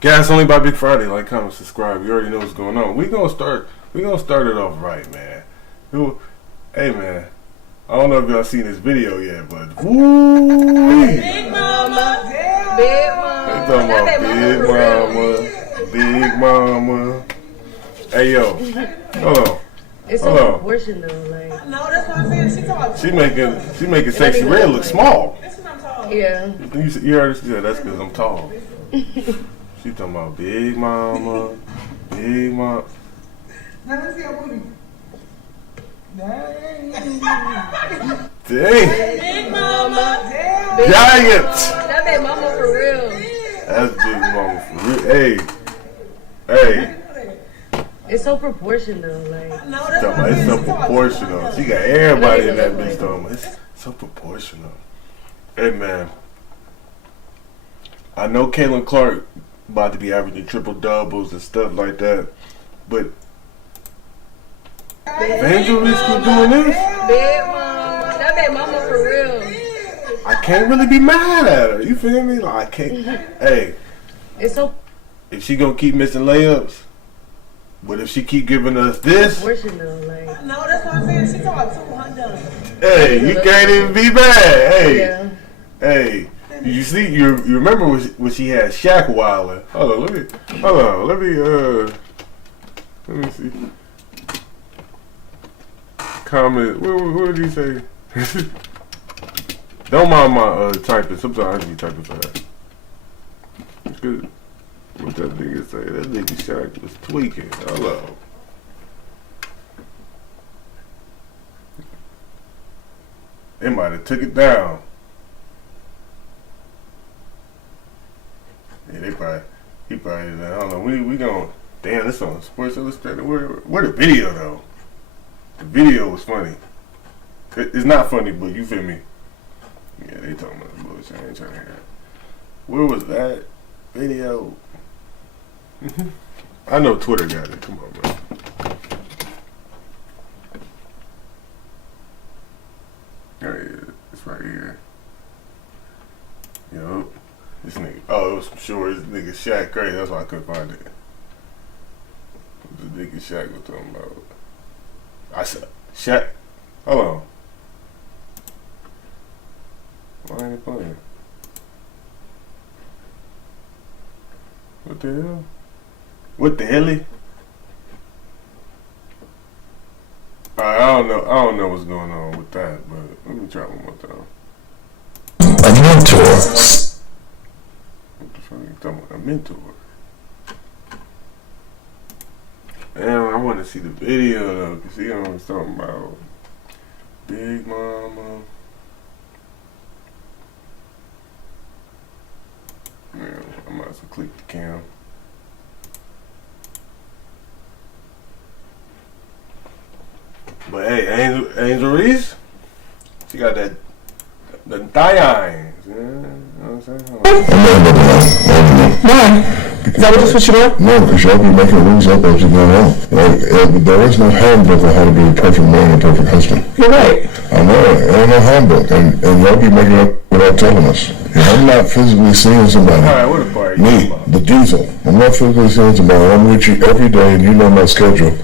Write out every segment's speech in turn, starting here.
Gas only by Big Friday. Like, comment, subscribe. You already know what's going on. We gonna start it off right, man. Hey, man. I don't know if y'all seen this video yet, but woo! Big mama, big mama. They talking about big mama. Hey, yo, hold on. It's a proportion though, like. No, that's what I'm saying. She making Sexy Red look small. That's what I'm talking. Yeah. You heard her? Yeah, that's because I'm tall. She talking about big mama, big mama. Now let's see your booty. Dang. Big mama. Giant. That big mama for real. That's big mama for real. Hey. It's so proportional, like. No, that's what I'm It's so saying. proportional. She got everybody in that bitch talking. It's so proportional. Hey, man. I know Caitlin Clark about to be averaging triple doubles and stuff like that, but Evangelist keep doing this. Big mama. That big mama for real. I can't really be mad at her. You feel me? Like, I can't. Hey, It's so if she gonna keep missing layups, but if she keep giving us this, proportional, like. No, that's what I'm saying. She talking 200. hey, you can't even be mad. Hey, Yeah. hey. You see, you remember when she had Shaq wilding? Hold on, let me see. Comment. What did he say? Don't mind my typing. Sometimes I be typing for that. It's good. What that nigga say? That nigga Shaq was tweaking. Hello. They might have took it down. Yeah, he probably, I don't know, we gon', damn, this on Sports Illustrated. Where the video, though? The video was funny. It's not funny, but you feel me? Yeah, they talking about the bullshit. I ain't trying to hear that. Where was that video? I know Twitter got it. Come on, man. Oh, yeah, it's right here. Yup. This nigga, it was some short. This nigga Shaq crazy. That's why I couldn't find it. What the nigga Shaq was talking about? I said, Shaq, hold on. Why ain't it playing? What the hell? What the hell? I don't know what's going on with that, but let me try one more time. A mentor. What the fuck are you talking about? A mentor? Damn, I want to see the video though, cause he was talking about Big Mama. Yeah, I might as well click the cam. But hey, Angel Reese, she got the thigh-eyes. Yeah, you know what I'm saying? Why? Is that what you switch it up? No, because y'all be making rules up as you go along. There is no handbook on how to be a perfect man and a perfect husband. You're right. I know, there ain't no handbook, and y'all be making it up without telling us. I'm not physically seeing somebody. Alright, what a party. Me, the diesel. I'm not physically seeing somebody. I'm with you every day, and you know my schedule.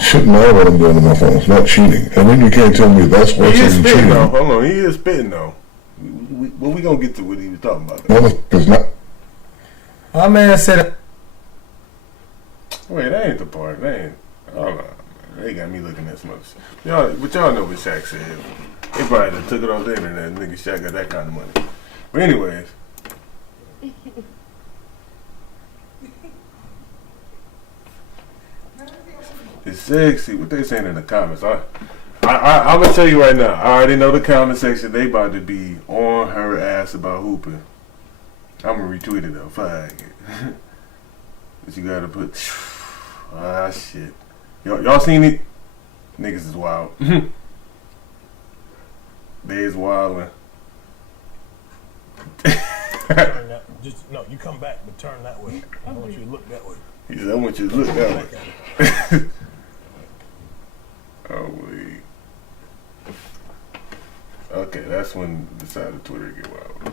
Shouldn't matter what I'm doing on my phone. It's not cheating. And then you can't tell me that's what's He is in spitting cheating. though. Hold on, he is spitting though. But we gonna get to what he was talking about. Motherfuckers not. My man said, Wait, that ain't the part. That ain't. Hold on, man. They got me looking at some other shit. Y'all know what Shaq said. They probably done took it off the internet. Nigga Shaq got that kind of money. But anyways. It's sexy. What they saying in the comments? I'm gonna tell you right now. I already know the comment section. They about to be on her ass about hooping. I'm gonna retweet it though. Fuck it. But you gotta put. Shit. Y'all seen it? Niggas is wild. They is wildin'. Turn that. No, you come back, but turn that way. I want you to look that way. He said, I want you to look that way. Oh, wait. Okay, that's when the side of Twitter get wild.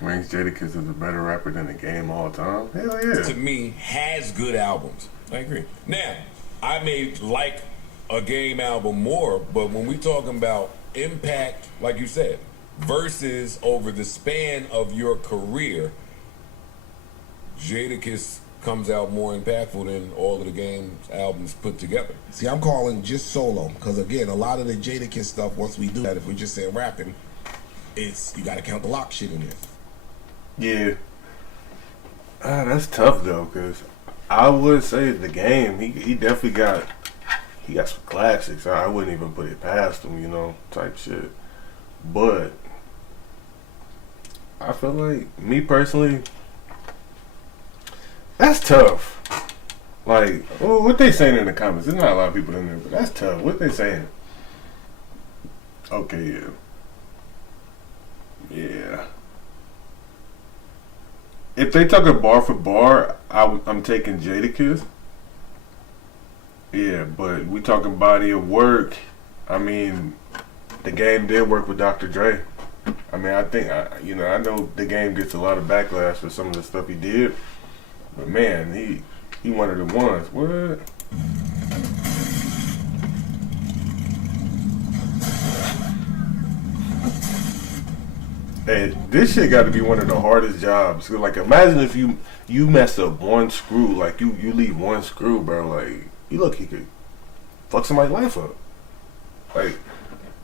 Ranks Jadakiss is a better rapper than the game all time. Hell yeah. To me, has good albums. I agree. Now, I may like a game album more, but when we talking about impact, like you said, versus over the span of your career, Jadakiss comes out more impactful than all of the game's albums put together. See, I'm calling just solo because again, a lot of the Jadakiss stuff. Once we do that, if we just say rapping, it's you got to count the lock shit in there. Yeah. That's tough though, cause I would say the game. He definitely got some classics. I wouldn't even put it past him, you know, type shit. But I feel like me personally, that's tough. Like, oh, what they saying in the comments? There's not a lot of people in there, but that's tough. What they saying? Okay, yeah. Yeah. If they talk a bar for bar, I'm taking Jadakiss. Yeah, but we talking body of work. I mean, the game did work with Dr. Dre. I mean, I think, I know the game gets a lot of backlash for some of the stuff he did. But man, he one of the ones. What? Hey, this shit got to be one of the hardest jobs. Like, imagine if you mess up one screw, like you leave one screw, bro. Like, he could fuck somebody's life up. Like,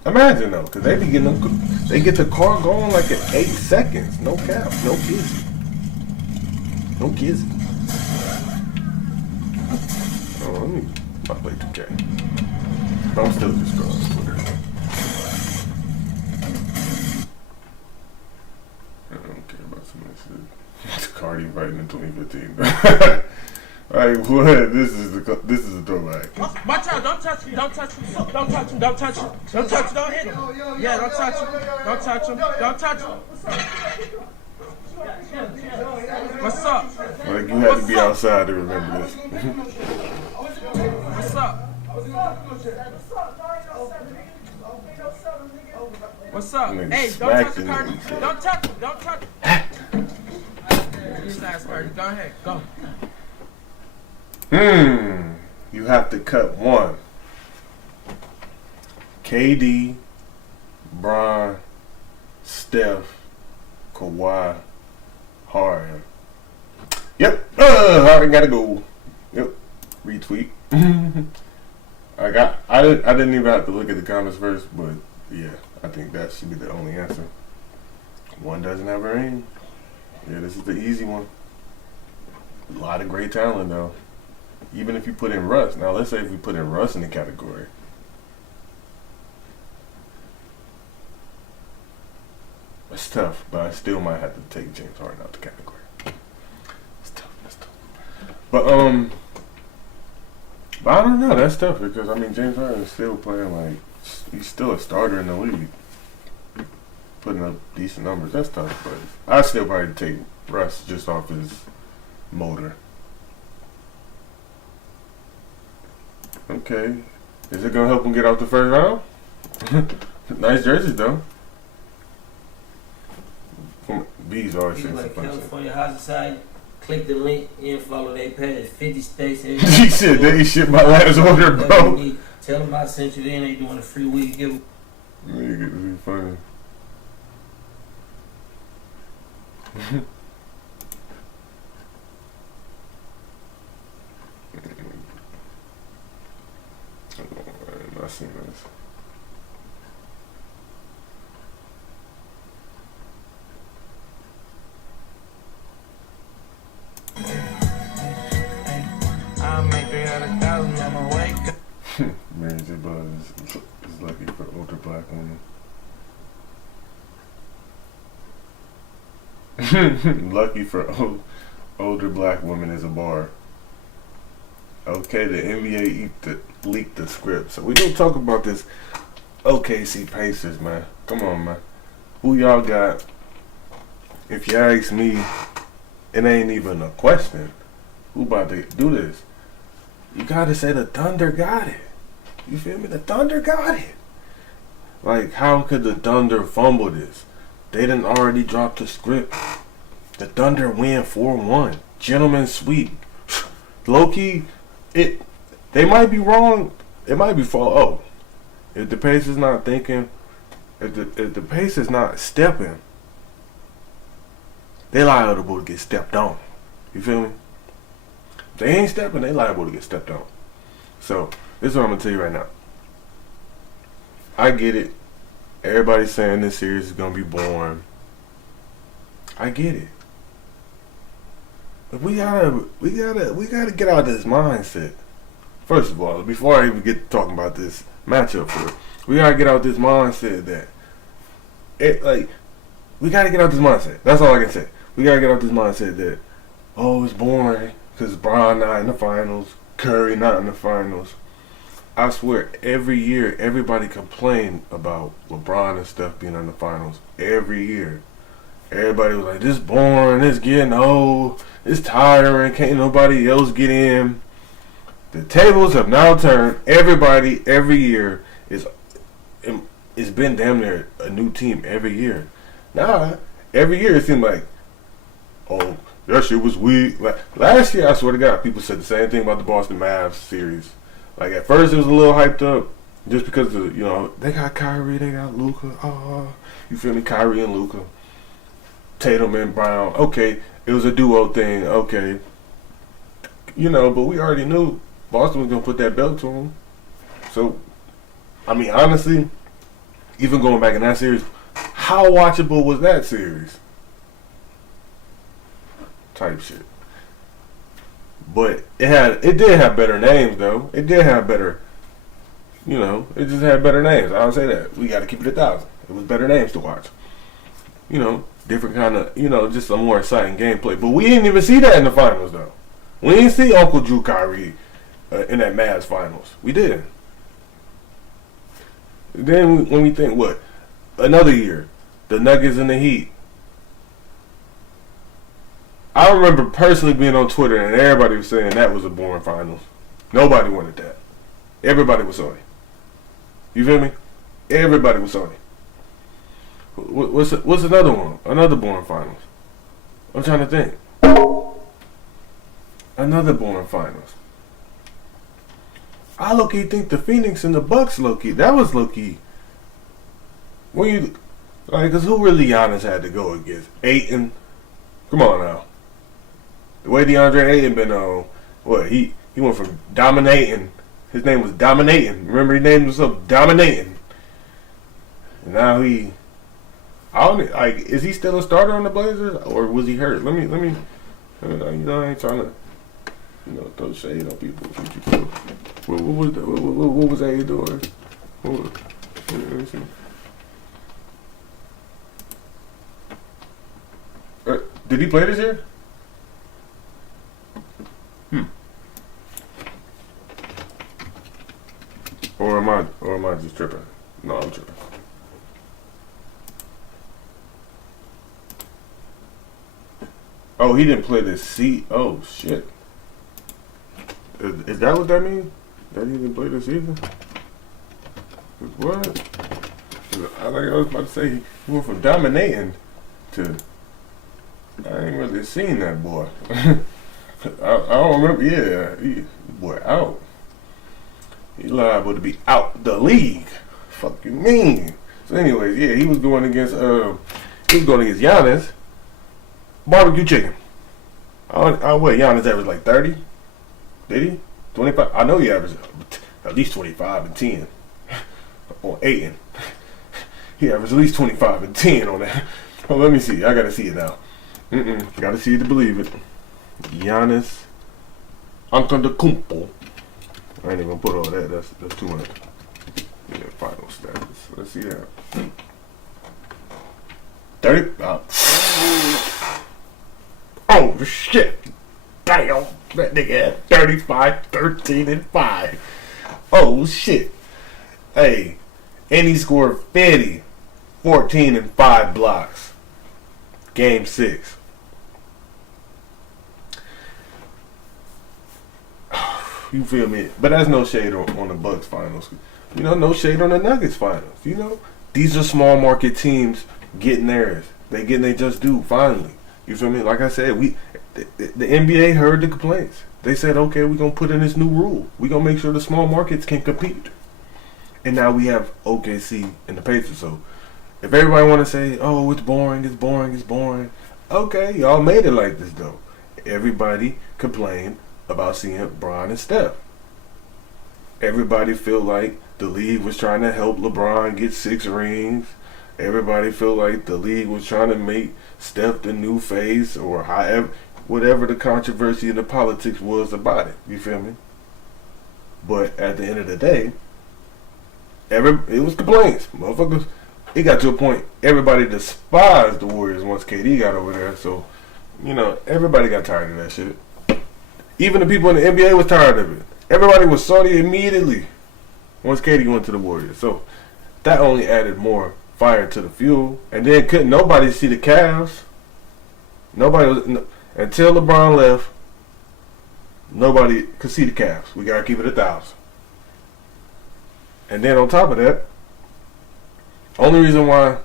imagine though, because they be getting them, they get the car going like in 8 seconds. No cap, no kizzy. No kizzy. Oh, let me play 2K. But I'm still just scrolling Twitter. I don't care about some of this shit. Cardi fighting in 2015. Like what? This is a throwback. Watch out! Don't touch him! Don't touch him! Don't touch him! Don't touch him! Don't touch him! Don't hit him! Yeah, don't touch him! Don't touch him! Don't touch him! What's up? Like you had to be outside to remember this. What's up? What's up? Nigga Hey, don't touch the smacking Cardi! niggas. Don't touch him! Don't touch him! This last Cardi. Go ahead. Go. You have to cut one. KD, Bron, Steph, Kawhi, Harden. Yep. Harden gotta go. Yep. Retweet. I didn't even have to look at the comments first, but yeah, I think that should be the only answer. One doesn't have a ring. Yeah, this is the easy one. A lot of great talent though. Even if you put in Russ. Now let's say if we put in Russ in the category. It's tough, but I still might have to take James Harden out the category. It's tough, that's tough. But I don't know, that's tough because I mean James Harden is still playing like he's still a starter in the league. Putting up decent numbers, that's tough, but I still probably take Russ just off his motor. Okay. Is it gonna help him get out the first round? Nice jerseys though. B's always saying Like some funny shit. California Hospitality, click the link and follow their page. 50 states. He said they shit my last order, bro. Tell them I sent you in. They doing a free week give. Nigga, this is funny. I seen this. I'll make 300,000 on my way. Mary J. Blige is lucky for older black women. Lucky for older black women is a bar. Okay, the NBA leaked the script. So we gonna talk about this OKC Pacers, man. Come on, man. Who y'all got? If you ask me, it ain't even a question. Who about to do this? You gotta say the Thunder got it. You feel me? The Thunder got it. Like, how could the Thunder fumble this? They done already dropped the script. The Thunder win 4-1. Gentleman's sweep. Low-key, they might be wrong. It might be fall. Oh, if the pace is not thinking, if the pace is not stepping, they liable to get stepped on. You feel me? If they ain't stepping, they liable to get stepped on. So this is what I'm gonna tell you right now. I get it. Everybody's saying this series is gonna be boring. I get it. But we gotta get out of this mindset. First of all, before I even get to talking about this matchup for it, we gotta get out this mindset that we gotta get out this mindset. That's all I can say. We gotta get out this mindset that it's boring because Bron not in the finals, Curry not in the finals. I swear, every year, everybody complained about LeBron and stuff being in the finals. Every year. Everybody was like, this boring, it's getting old, it's tiring, can't nobody else get in. The tables have now turned. Everybody, every year, it's been damn near a new team every year. Now, every year it seemed like, oh, that shit was weak. Like, last year, I swear to God, people said the same thing about the Boston Mavs series. Like, at first it was a little hyped up just because of, they got Kyrie, they got Luka. Oh, you feel me? Kyrie and Luka. Tatum and Brown. Okay, it was a duo thing. Okay. But we already knew Boston was going to put that belt to him. So, I mean, honestly, even going back in that series, how watchable was that series? Type shit. But it did have better names though. It did have better, it just had better names. I'll say that. We got to keep it 1,000. It was better names to watch. Different kind of, just a more exciting gameplay. But we didn't even see that in the finals though. We didn't see Uncle Drew Kyrie in that Mavs finals. We did. Then when we think, what? Another year, the Nuggets and the Heat. I remember personally being on Twitter and everybody was saying that was a boring finals. Nobody wanted that. Everybody was on it. You feel me? Everybody was on it. What's another one? Another boring finals. I'm trying to think. Another boring finals. I low-key think the Phoenix and the Bucks low-key. That was low-key. Because who really Giannis had to go against? Ayton? Come on now. The way DeAndre Ayton been on, he went from dominating. His name was Dominating. Remember, he named himself Dominating. And now is he still a starter on the Blazers, or was he hurt? Let me. I ain't trying to, throw shade on people. What was Ayton doing? Let me see. Did he play this year? Or am I just tripping? No, I'm tripping. Oh, he didn't play this seat. Oh shit. Is that what that means? That he didn't play this season? What? I was about to say he went from dominating to. I ain't really seen that boy. I don't remember. Yeah, boy out. He liable to be out the league. Fuck you mean? So, anyways, yeah, he was going against Giannis. Barbecue chicken. Giannis averaged like 30. Did he? 25. I know he averaged at least 25 and 10 on Ayton. He averaged at least 25 and 10 on that. Oh, let me see. I gotta see it now. Gotta see it to believe it. Giannis Antetokounmpo. I ain't even gonna put all that. That's too much. Yeah, final stats. Let's see that. 30. Oh shit! Damn, that nigga had 35, 13, and 5. Oh shit! Hey, and he scored 50, 14, and 5 blocks. Game 6. You feel me? But that's no shade on the Bucks finals. No shade on the Nuggets finals. These are small market teams getting theirs. They getting their just due finally. You feel me? Like I said, the NBA heard the complaints. They said, okay, we're gonna put in this new rule. We're gonna make sure the small markets can compete. And now we have OKC and the Pacers. So if everybody want to say, oh, it's boring, it's boring, it's boring, okay, y'all made it like this though. Everybody complained about seeing Bron and Steph. Everybody feel like the league was trying to help LeBron get 6 rings. Everybody feel like the league was trying to make Steph the new face, or however, whatever the controversy and the politics was about it. You feel me? But at the end of the day, it was complaints. Motherfuckers, it got to a point everybody despised the Warriors once KD got over there. So, you know, everybody got tired of that shit. Even the people in the NBA was tired of it. Everybody was salty immediately once KD went to the Warriors. So that only added more fire to the fuel. And then couldn't nobody see the Cavs. Until LeBron left, nobody could see the Cavs. We gotta keep it 1,000. And then on top of that, only reason why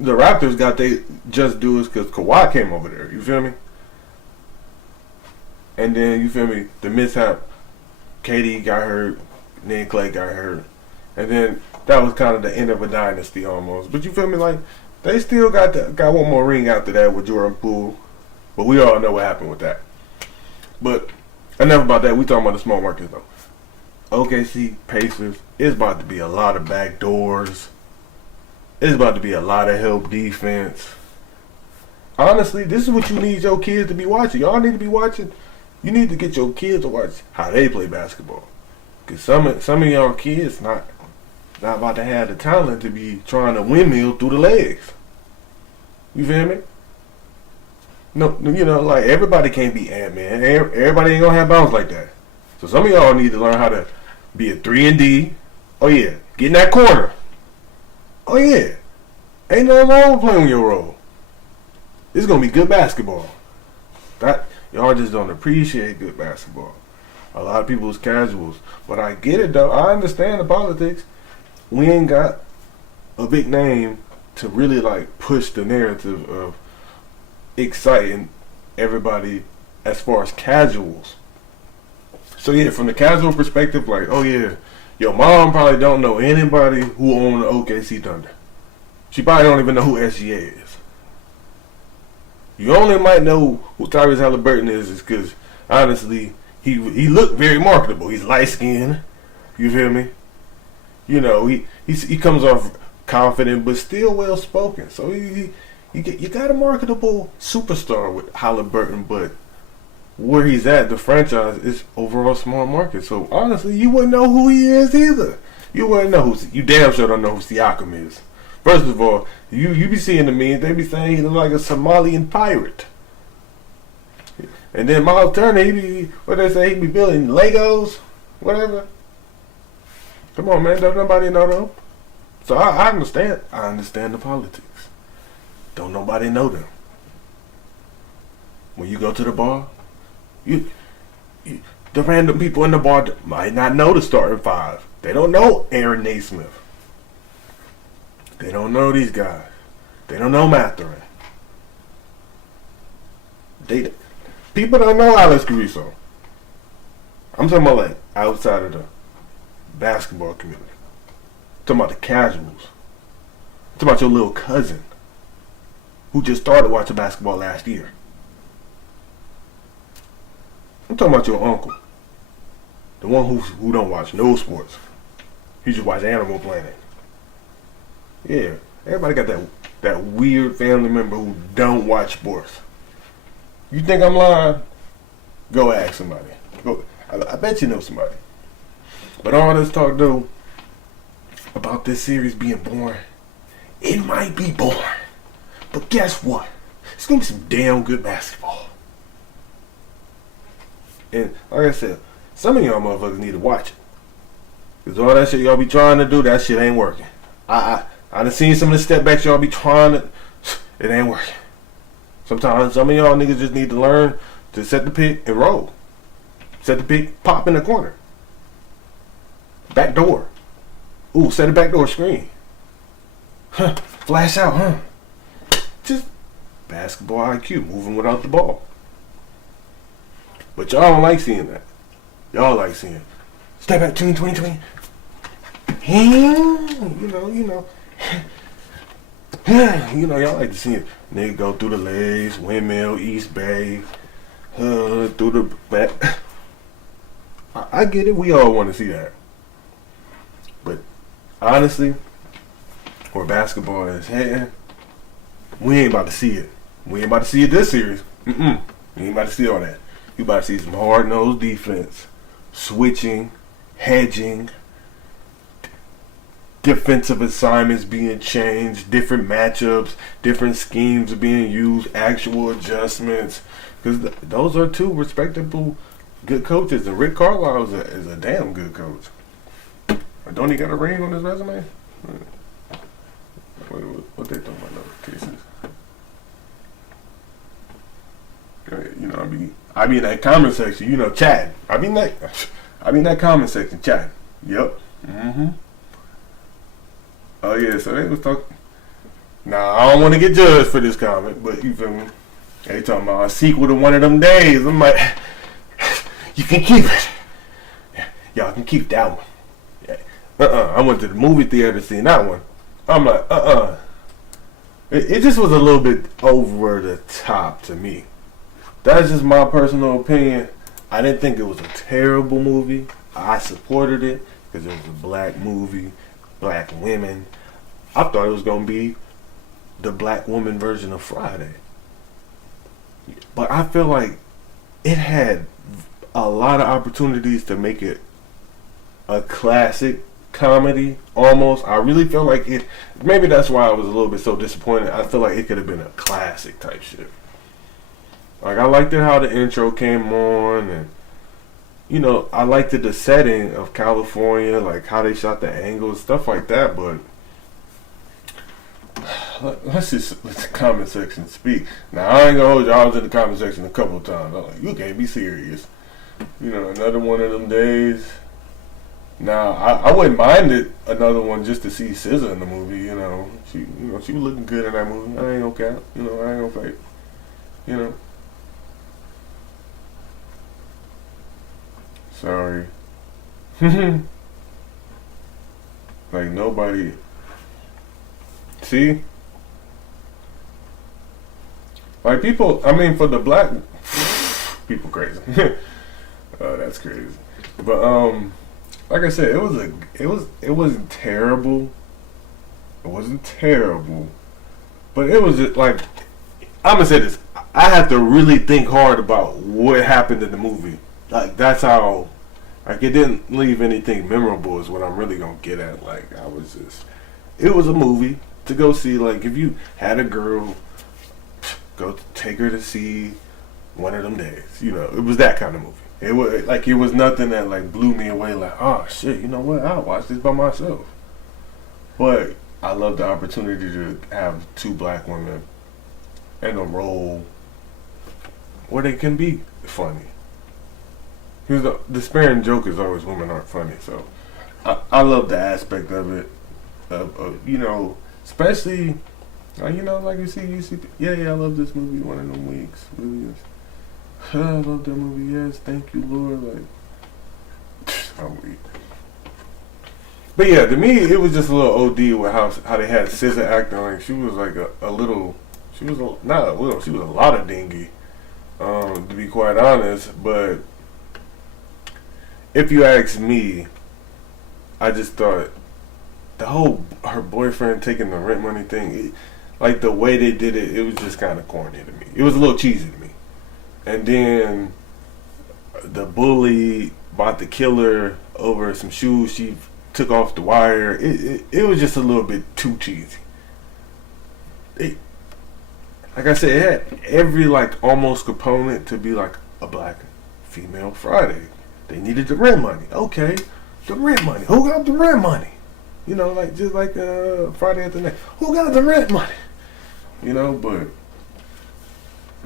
the Raptors got they just due is because Kawhi came over there. You feel me? And then, you feel me, the mishap, KD got hurt, then Clay got hurt. And then that was kind of the end of a dynasty almost. But you feel me, like, they still got one more ring after that with Jordan Poole. But we all know what happened with that. But enough about that. We talking about the small markets though. OKC, Pacers, it's about to be a lot of back doors. It's about to be a lot of help defense. Honestly, this is what you need your kids to be watching. Y'all need to be watching. You need to get your kids to watch how they play basketball. Because some of y'all kids not about to have the talent to be trying to windmill through the legs. You feel me? No, you know, like, everybody can't be Ant-Man. Everybody ain't gonna have bounce like that. So some of y'all need to learn how to be a 3-and-D. Oh yeah, get in that corner. Oh yeah, ain't nothing wrong with playing your role. It's gonna be good basketball. That y'all just don't appreciate good basketball. A lot of people is casuals, but I get it though. I understand the politics. We ain't got a big name to really like push the narrative of exciting everybody as far as casuals. So yeah, from the casual perspective, like, oh yeah, your mom probably don't know anybody who own the OKC Thunder. She probably don't even know who SGA is. You only might know who Tyrese Halliburton is because honestly, he looked very marketable. He's light skinned. You feel me? You know, he comes off confident but still well spoken. So you got a marketable superstar with Halliburton, but where he's at, the franchise is overall small market. So honestly, you wouldn't know who he is either. You wouldn't know you damn sure don't know who Siakam is. First of all, you be seeing the memes, they be saying he look like a Somalian pirate. And then Miles Turner, he be building Legos, whatever. Come on, man, don't nobody know them. So I understand. I understand the politics. Don't nobody know them. When you go to the bar, the random people in the bar might not know the starting 5. They don't know Aaron Naismith. They don't know these guys. They don't know Mathurin. People don't know Alex Caruso. I'm talking about like outside of the basketball community. I'm talking about the casuals. I'm talking about your little cousin who just started watching basketball last year. I'm talking about your uncle. The one who don't watch no sports. He just watch Animal Planet. Yeah, everybody got that weird family member who don't watch sports. You think I'm lying? Go ask somebody. I bet you know somebody. But all this talk though about this series being boring, it might be boring. But guess what? It's gonna be some damn good basketball. And like I said, some of y'all motherfuckers need to watch it. Because all that shit y'all be trying to do, that shit ain't working. I done seen some of the step backs y'all be trying to, it ain't working. Sometimes some of y'all niggas just need to learn to set the pick and roll. Set the pick, pop in the corner. Back door. Ooh, set a back door screen. Flash out, huh? Just basketball IQ, moving without the ball. But y'all don't like seeing that. Y'all like seeing step back 20. You know. Y'all like to see it. Nigga go through the legs, windmill, East Bay, through the back. I get it. We all want to see that. But honestly, where basketball is heading, we ain't about to see it. We ain't about to see it this series. We ain't about to see all that. You about to see some hard-nosed defense, switching, hedging, defensive assignments being changed, different matchups, different schemes being used, actual adjustments. Because those are two respectable, good coaches. And Rick Carlisle is a damn good coach. Don't he got a ring on his resume? What they talking about notifications? I be in that comment section, chatting. I be in that comment section chatting. Yep. Oh yeah, so they was talking. Now I don't want to get judged for this comment, but you feel me? They talking about a sequel to One of Them Days. I'm like, you can keep it. Y'all can keep that one. I went to the movie theater to see that one. I'm like, It just was a little bit over the top to me. That's just my personal opinion. I didn't think it was a terrible movie. I supported it because it was a black movie, black women. I thought it was going to be the black woman version of Friday. But I feel like it had a lot of opportunities to make it a classic comedy, almost. I really feel like it. Maybe that's why I was a little bit so disappointed. I feel like it could have been a classic type shit. Like, I liked it how the intro came on, and I liked it, the setting of California, like how they shot the angles, stuff like that. But let's let the comment section speak. Now I ain't gonna hold you. I was in the comment section a couple of times. I'm like, you can't be serious. Another one of them days. Now I wouldn't mind it, another one, just to see SZA in the movie. She was looking good in that movie. I ain't gonna cap. I ain't gonna fake. Sorry. Like nobody. See? Like people, for the black people crazy. Oh, that's crazy. But like I said, it wasn't terrible. It wasn't terrible. But it was just like, I'm gonna say this. I had to really think hard about what happened in the movie. Like, that's how, like, it didn't leave anything memorable is what I'm really gonna get at. Like, it was a movie to go see. Like, if you had a girl, go take her to see One of Them Days. It was that kind of movie. It was nothing that like blew me away. Like, oh shit, you know what? I'll watch this by myself. But I love the opportunity to have two black women in a role where they can be funny. Because the sparing joke is always women aren't funny. So I love the aspect of it. Especially, like you see, yeah, I love this movie. One of them weeks, really is. I love that movie. Yes, thank you, Lord. Like, I'm weak. But yeah, to me, it was just a little OD with how they had SZA acting like she was like a little. She was not a little. She was a lot of dingy. To be quite honest, but if you ask me, I just thought the whole her boyfriend taking the rent money thing, like the way they did it, it was just kind of corny to me. It was a little cheesy to me. And then the bully bought the killer over some shoes she took off the wire. It was just a little bit too cheesy. Like I said, it had every like almost component to be like a black female Friday. They needed the rent money. Okay, the rent money. Who got the rent money? Like just like Friday at the night. Who got the rent money? But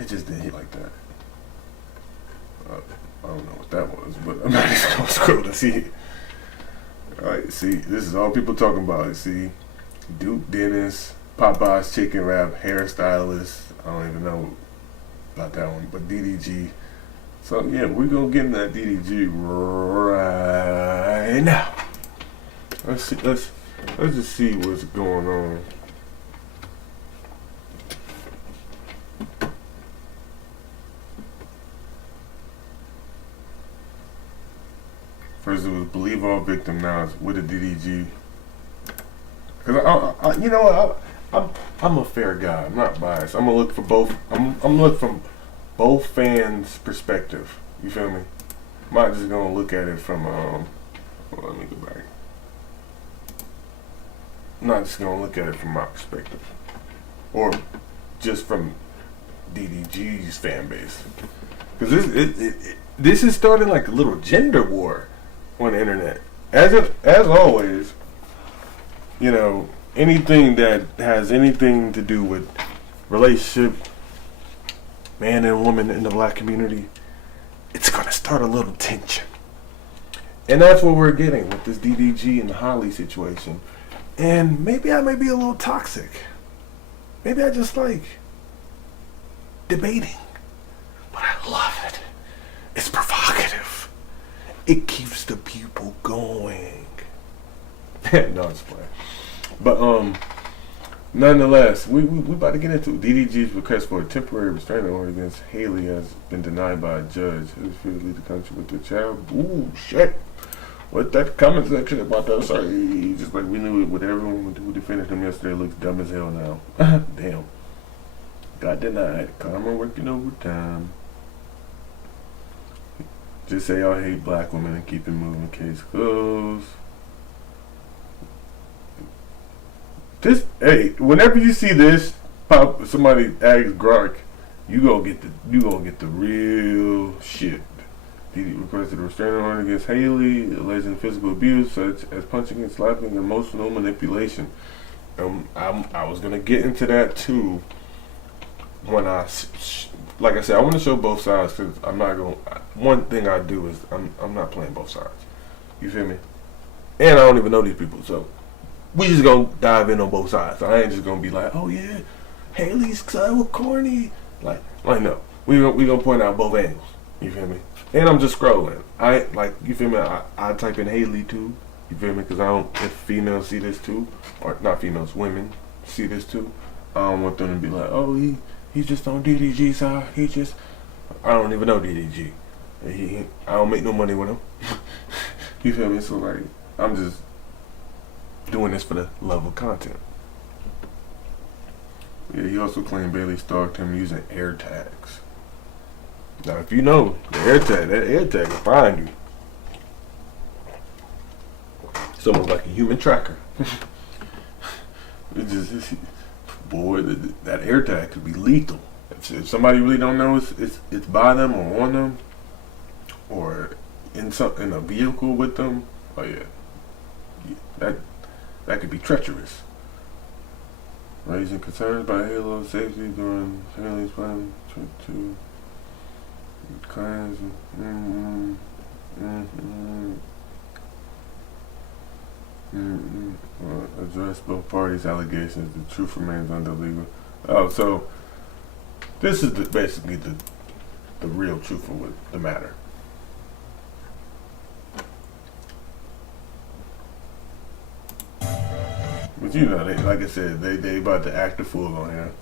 it just didn't hit like that. I don't know what that was, but I'm not even gonna scroll to see it. Alright, see, this is all people talking about. See, Duke dentist, Popeye's chicken wrap, hairstylist. I don't even know about that one, but DDG. So yeah, we're gonna get in that DDG right now. Let's see. Let's just see what's going on. First it was believe all victim. Now it's with a DDG. Cause you know what? I'm a fair guy. I'm not biased. I'm gonna look for both. I'm gonna look from both fans' perspective. You feel me? I'm not just gonna look at it from well, let me go back. I'm not just gonna look at it from my perspective, or just from DDG's fan base. Cause this is starting like a little gender war on the internet. As always, you know, anything that has anything to do with relationship, man and woman in the black community, it's gonna start a little tension. And that's what we're getting with this DDG and Halle situation. And maybe I may be a little toxic. Maybe I just like debating. But I love it. It's provocative. It keeps the people going. No, it's playing. But nonetheless, we about to get into it. DDG's request for a temporary restraining order against Halle has been denied by a judge who is free to leave the country with their child. Ooh, shit. What that comment section about that? Sorry, just like we knew it with everyone who defended him yesterday looks dumb as hell now. Damn. Got denied. Karma working overtime. Just say y'all hate black women and keep it moving. Case closed. This, hey, whenever you see this pop, somebody asks Grok, you gonna get the real shit. He requested a restraining order against Halle, alleging physical abuse such as punching and slapping, emotional manipulation. I was gonna get into that too. When like I said, I want to show both sides because I'm not gonna. One thing I do is I'm not playing both sides. You feel me? And I don't even know these people, so we just gonna dive in on both sides. I ain't just gonna be like, oh yeah, Haley's so corny. Like no, we gonna point out both angles. You feel me? And I'm just scrolling. I like, you feel me? I type in Halle too. You feel me? Because I don't. If females see this too, or not females, women see this too, I don't want them to be like, oh he's just on DDG side. I don't even know DDG. I don't make no money with him. You feel me? So like, I'm just doing this for the love of content. Yeah, he also claimed Bailey stalked him using air tags. Now, if you know the that air tag will find you. It's almost like a human tracker. Boy, that air tag could be lethal. If somebody really don't know it's by them or on them, or in a vehicle with them, oh yeah, that could be treacherous. Raising concerns by Halo safety during Haley's plan to claims address both parties' allegations. The truth remains under legal. Oh, so this is basically the real truth of the matter. But you know, like I said, they about to act a fool on here.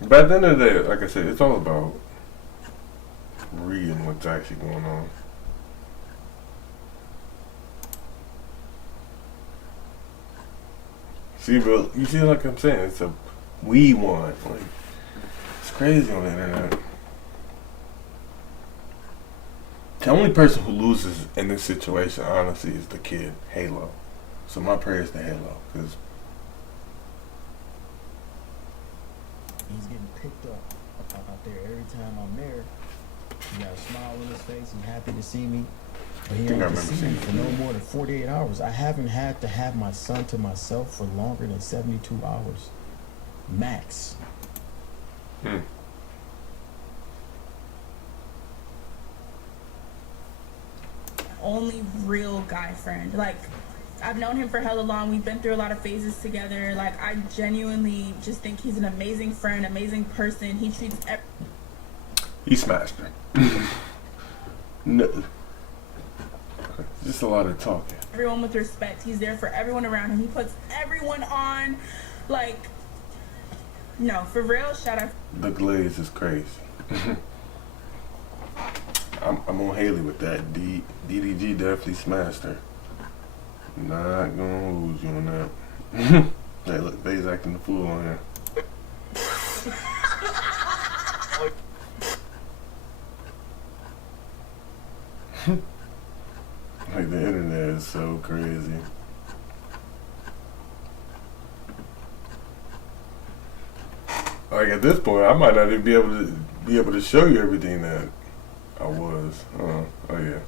But at the end of the day, like I said, it's all about reading what's actually going on. See, bro, you see, like I'm saying, it's a we want. Like, it's crazy on the internet. The only person who loses in this situation, honestly, is the kid, Halo. So my prayers to Halo, because he's getting picked up out there every time I'm there. He got a smile on his face. He's happy to see me. But he only see me for no more than 48 hours. I haven't had to have my son to myself for longer than 72 hours. Max. only real guy friend. Like, I've known him for hella long. We've been through a lot of phases together. Like, I genuinely just think he's an amazing friend, amazing person. He treats He smashed her. No. Just a lot of talking. everyone with respect. He's there for everyone around him. He puts everyone on. Like, no, for real, shout out. The glaze is crazy. I'm on Haley with that. DDG definitely smashed her. Not gonna lose you on that. Hey, look, they's acting the fool on here. Like, the internet is so crazy. Like, at this point, I might not even be able to show you everything that I was. Oh yeah.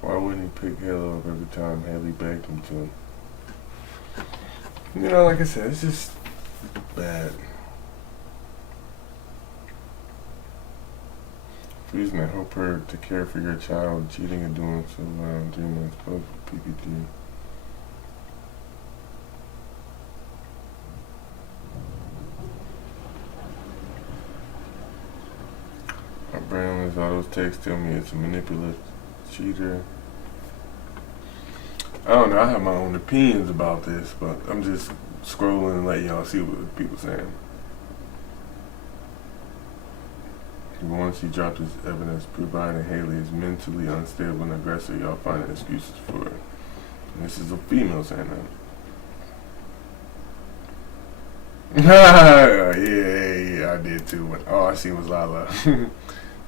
Why wouldn't he pick Halo up every time Haley begged him to? You know, like I said, it's just bad. Reason to help her to care for your child, cheating and doing so around 3 months post PPT. My brain is all those texts tell me it's a manipulative cheater. I don't know, I have my own opinions about this, but I'm just scrolling and letting y'all see what people saying. Once he dropped his evidence providing Haley is mentally unstable and aggressive, y'all finding excuses for it. And this is a female saying that. yeah, I did too. When all I seen was Lala.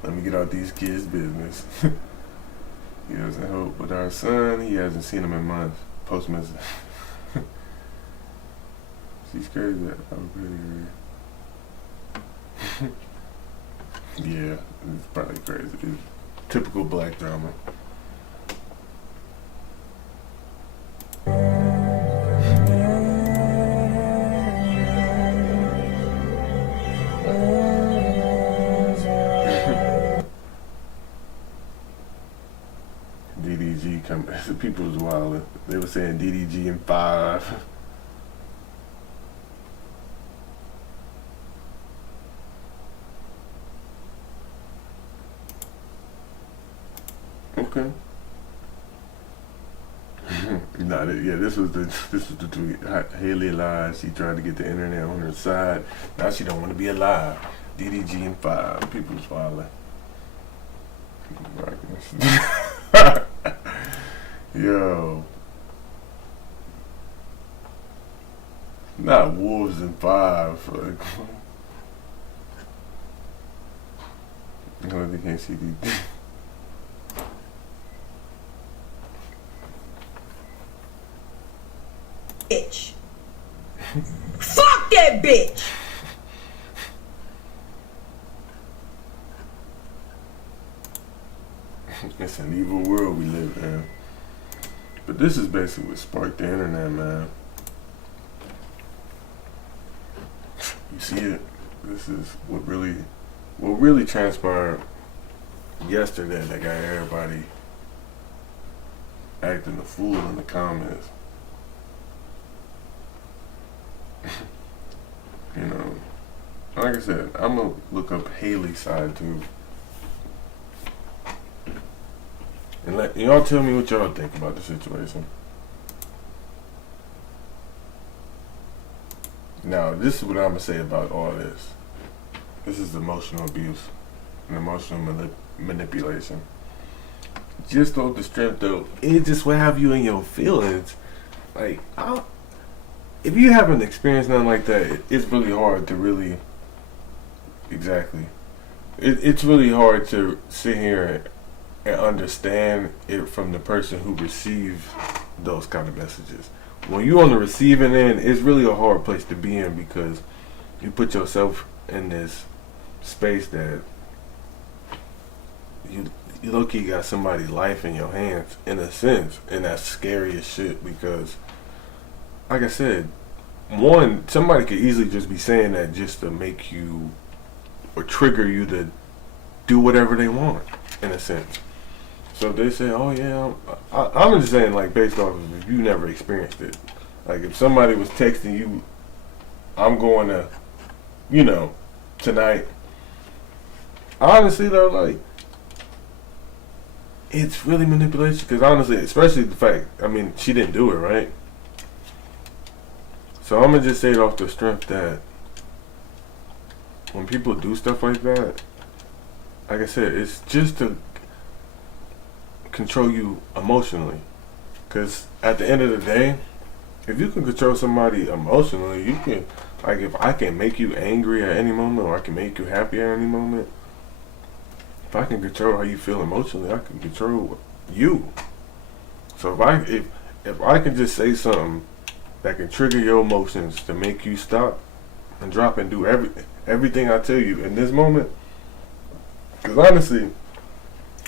Let me get out these kids' business. He doesn't help with our son. He hasn't seen him in months. Post message. She's crazy. I'm pretty crazy. Yeah, it's probably crazy. It's typical black drama. DDG come. People was wild. They were saying DDG in 5. Okay. This was the tweet. Haley lies. She tried to get the internet on her side. Now she don't want to be alive. DDG in 5. People's filing. Yo. Not wolves in 5. No, they can't see these. Bitch. Fuck that bitch. It's an evil world we live in. But this is basically what sparked the internet, man. You see it? This is what really transpired yesterday that got everybody acting a fool in the comments. You know, like I said, I'm gonna look up Haley's side too, and let y'all tell me what y'all think about the situation. Now, this is what I'm gonna say about all this. This is emotional abuse and emotional manipulation. Just off the strength, though, it just will have you in your feelings. Like, if you haven't experienced nothing like that, it's really hard to really, it's really hard to sit here and understand it from the person who received those kind of messages. When you're on the receiving end, it's really a hard place to be in because you put yourself in this space that you low-key got somebody's life in your hands, in a sense, and that's scary as shit because, like I said, one, somebody could easily just be saying that just to make you or trigger you to do whatever they want, in a sense. So if they say, oh yeah, I'm just saying, like, based off of if you never experienced it. Like, if somebody was texting you, I'm going to, you know, tonight. Honestly, though, like, it's really manipulation. Because honestly, especially the fact, I mean, she didn't do it, right? So I'm going to just say it off the strength that when people do stuff like that, like I said, it's just to control you emotionally. Because at the end of the day, if you can control somebody emotionally, you can, like, if I can make you angry at any moment, or I can make you happy at any moment, if I can control how you feel emotionally, I can control you. So if I can just say something that can trigger your emotions to make you stop and drop and do everything I tell you in this moment, because honestly,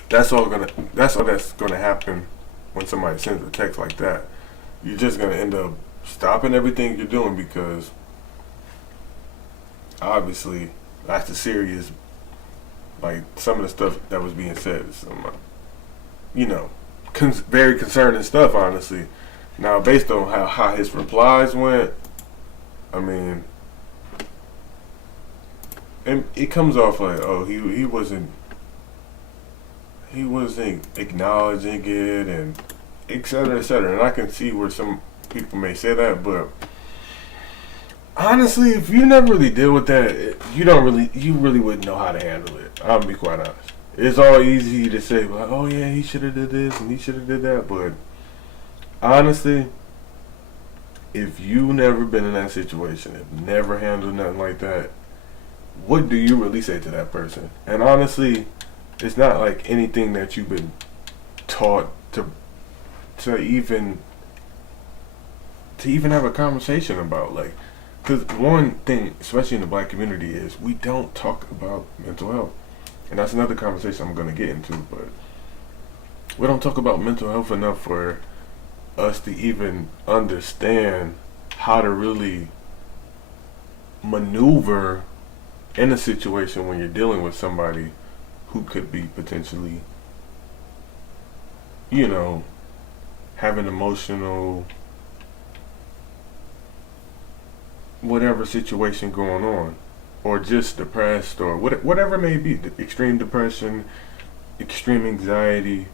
that's all that's gonna happen when somebody sends a text like that. You're just gonna end up stopping everything you're doing, because obviously that's the serious, like, some of the stuff that was being said is some, you know, very concerning stuff, honestly. Now, based on how his replies went, I mean, and it comes off like, oh, he wasn't acknowledging it, and et cetera, et cetera. And I can see where some people may say that, but honestly, if you never really deal with that, you really wouldn't know how to handle it. I'll be quite honest. It's all easy to say, like, oh yeah, he should have did this and he should have did that, but honestly, if you never been in that situation, if never handled nothing like that, what do you really say to that person? And honestly, it's not like anything that you've been taught to even have a conversation about. Like, because one thing, especially in the black community, is we don't talk about mental health. And that's another conversation I'm going to get into, but we don't talk about mental health enough for us to even understand how to really maneuver in a situation when you're dealing with somebody who could be potentially, you know, having emotional whatever situation going on, or just depressed, or whatever it may be, extreme depression, extreme anxiety,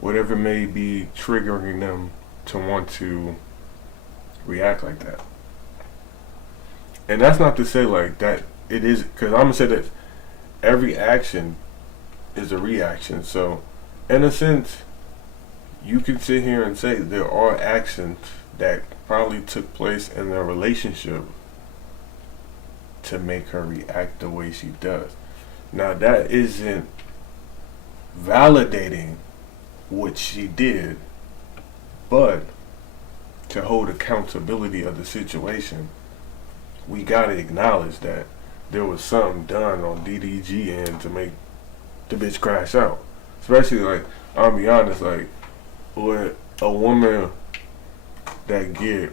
whatever may be triggering them to want to react like that. And that's not to say like that it is, because I'm gonna say that every action is a reaction. So in a sense, you can sit here and say there are actions that probably took place in their relationship to make her react the way she does. Now, that isn't validating what she did, but to hold accountability of the situation, we gotta acknowledge that there was something done on DDG end to make the bitch crash out. Especially, like, I'll be honest, like, with a woman that get,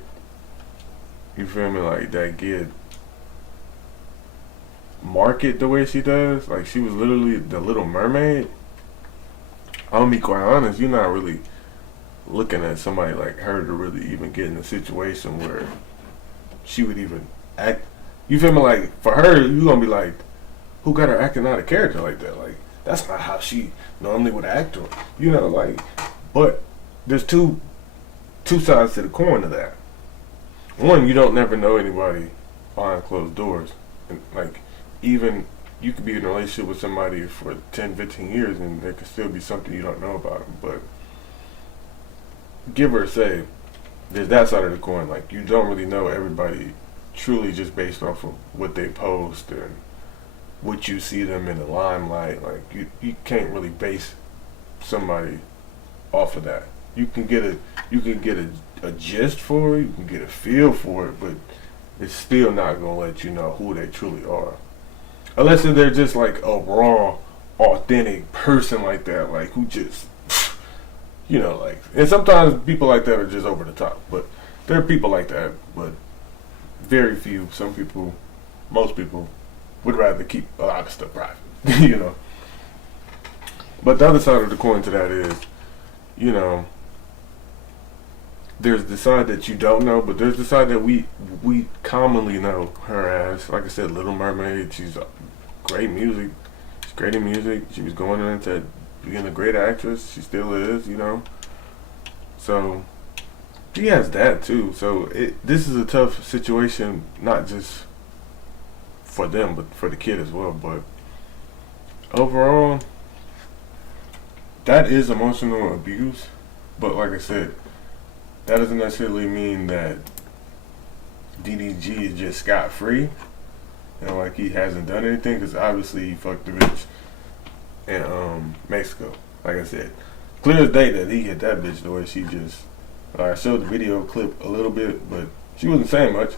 you feel me, like, that get market the way she does, like, she was literally the Little Mermaid. I'll be quite honest, you're not really looking at somebody like her to really even get in a situation where she would even act, you feel me, like, for her, you gonna be like, who got her acting out of character like that? Like, that's not how she normally would act, or, you know, like, but there's two sides to the coin of that. One, you don't never know anybody behind closed doors. And, like, even you could be in a relationship with somebody for 10, 15 years and there could still be something you don't know about them. But give or say, there's that side of the coin. Like, you don't really know everybody truly just based off of what they post and what you see them in the limelight. Like, you can't really base somebody off of that. You can get a gist for it, you can get a feel for it, but it's still not gonna let you know who they truly are. Unless they're just like a raw, authentic person like that, like, who just, you know, like, and sometimes people like that are just over the top, but there are people like that, but very few, some people, most people would rather keep a lot of stuff private, you know. But the other side of the coin to that is, you know, there's the side that you don't know, but there's the side that we commonly know her as. Like I said, Little Mermaid. She's great music. She's great in music. She was going into being a great actress. She still is, you know. So she has that too. So this is a tough situation, not just for them, but for the kid as well. But overall, that is emotional abuse. But like I said, that doesn't necessarily mean that DDG is just scot-free. You know, like he hasn't done anything, because obviously he fucked the bitch in Mexico. Like I said, clear as day that he hit that bitch the way she just. I showed the video clip a little bit, but she wasn't saying much.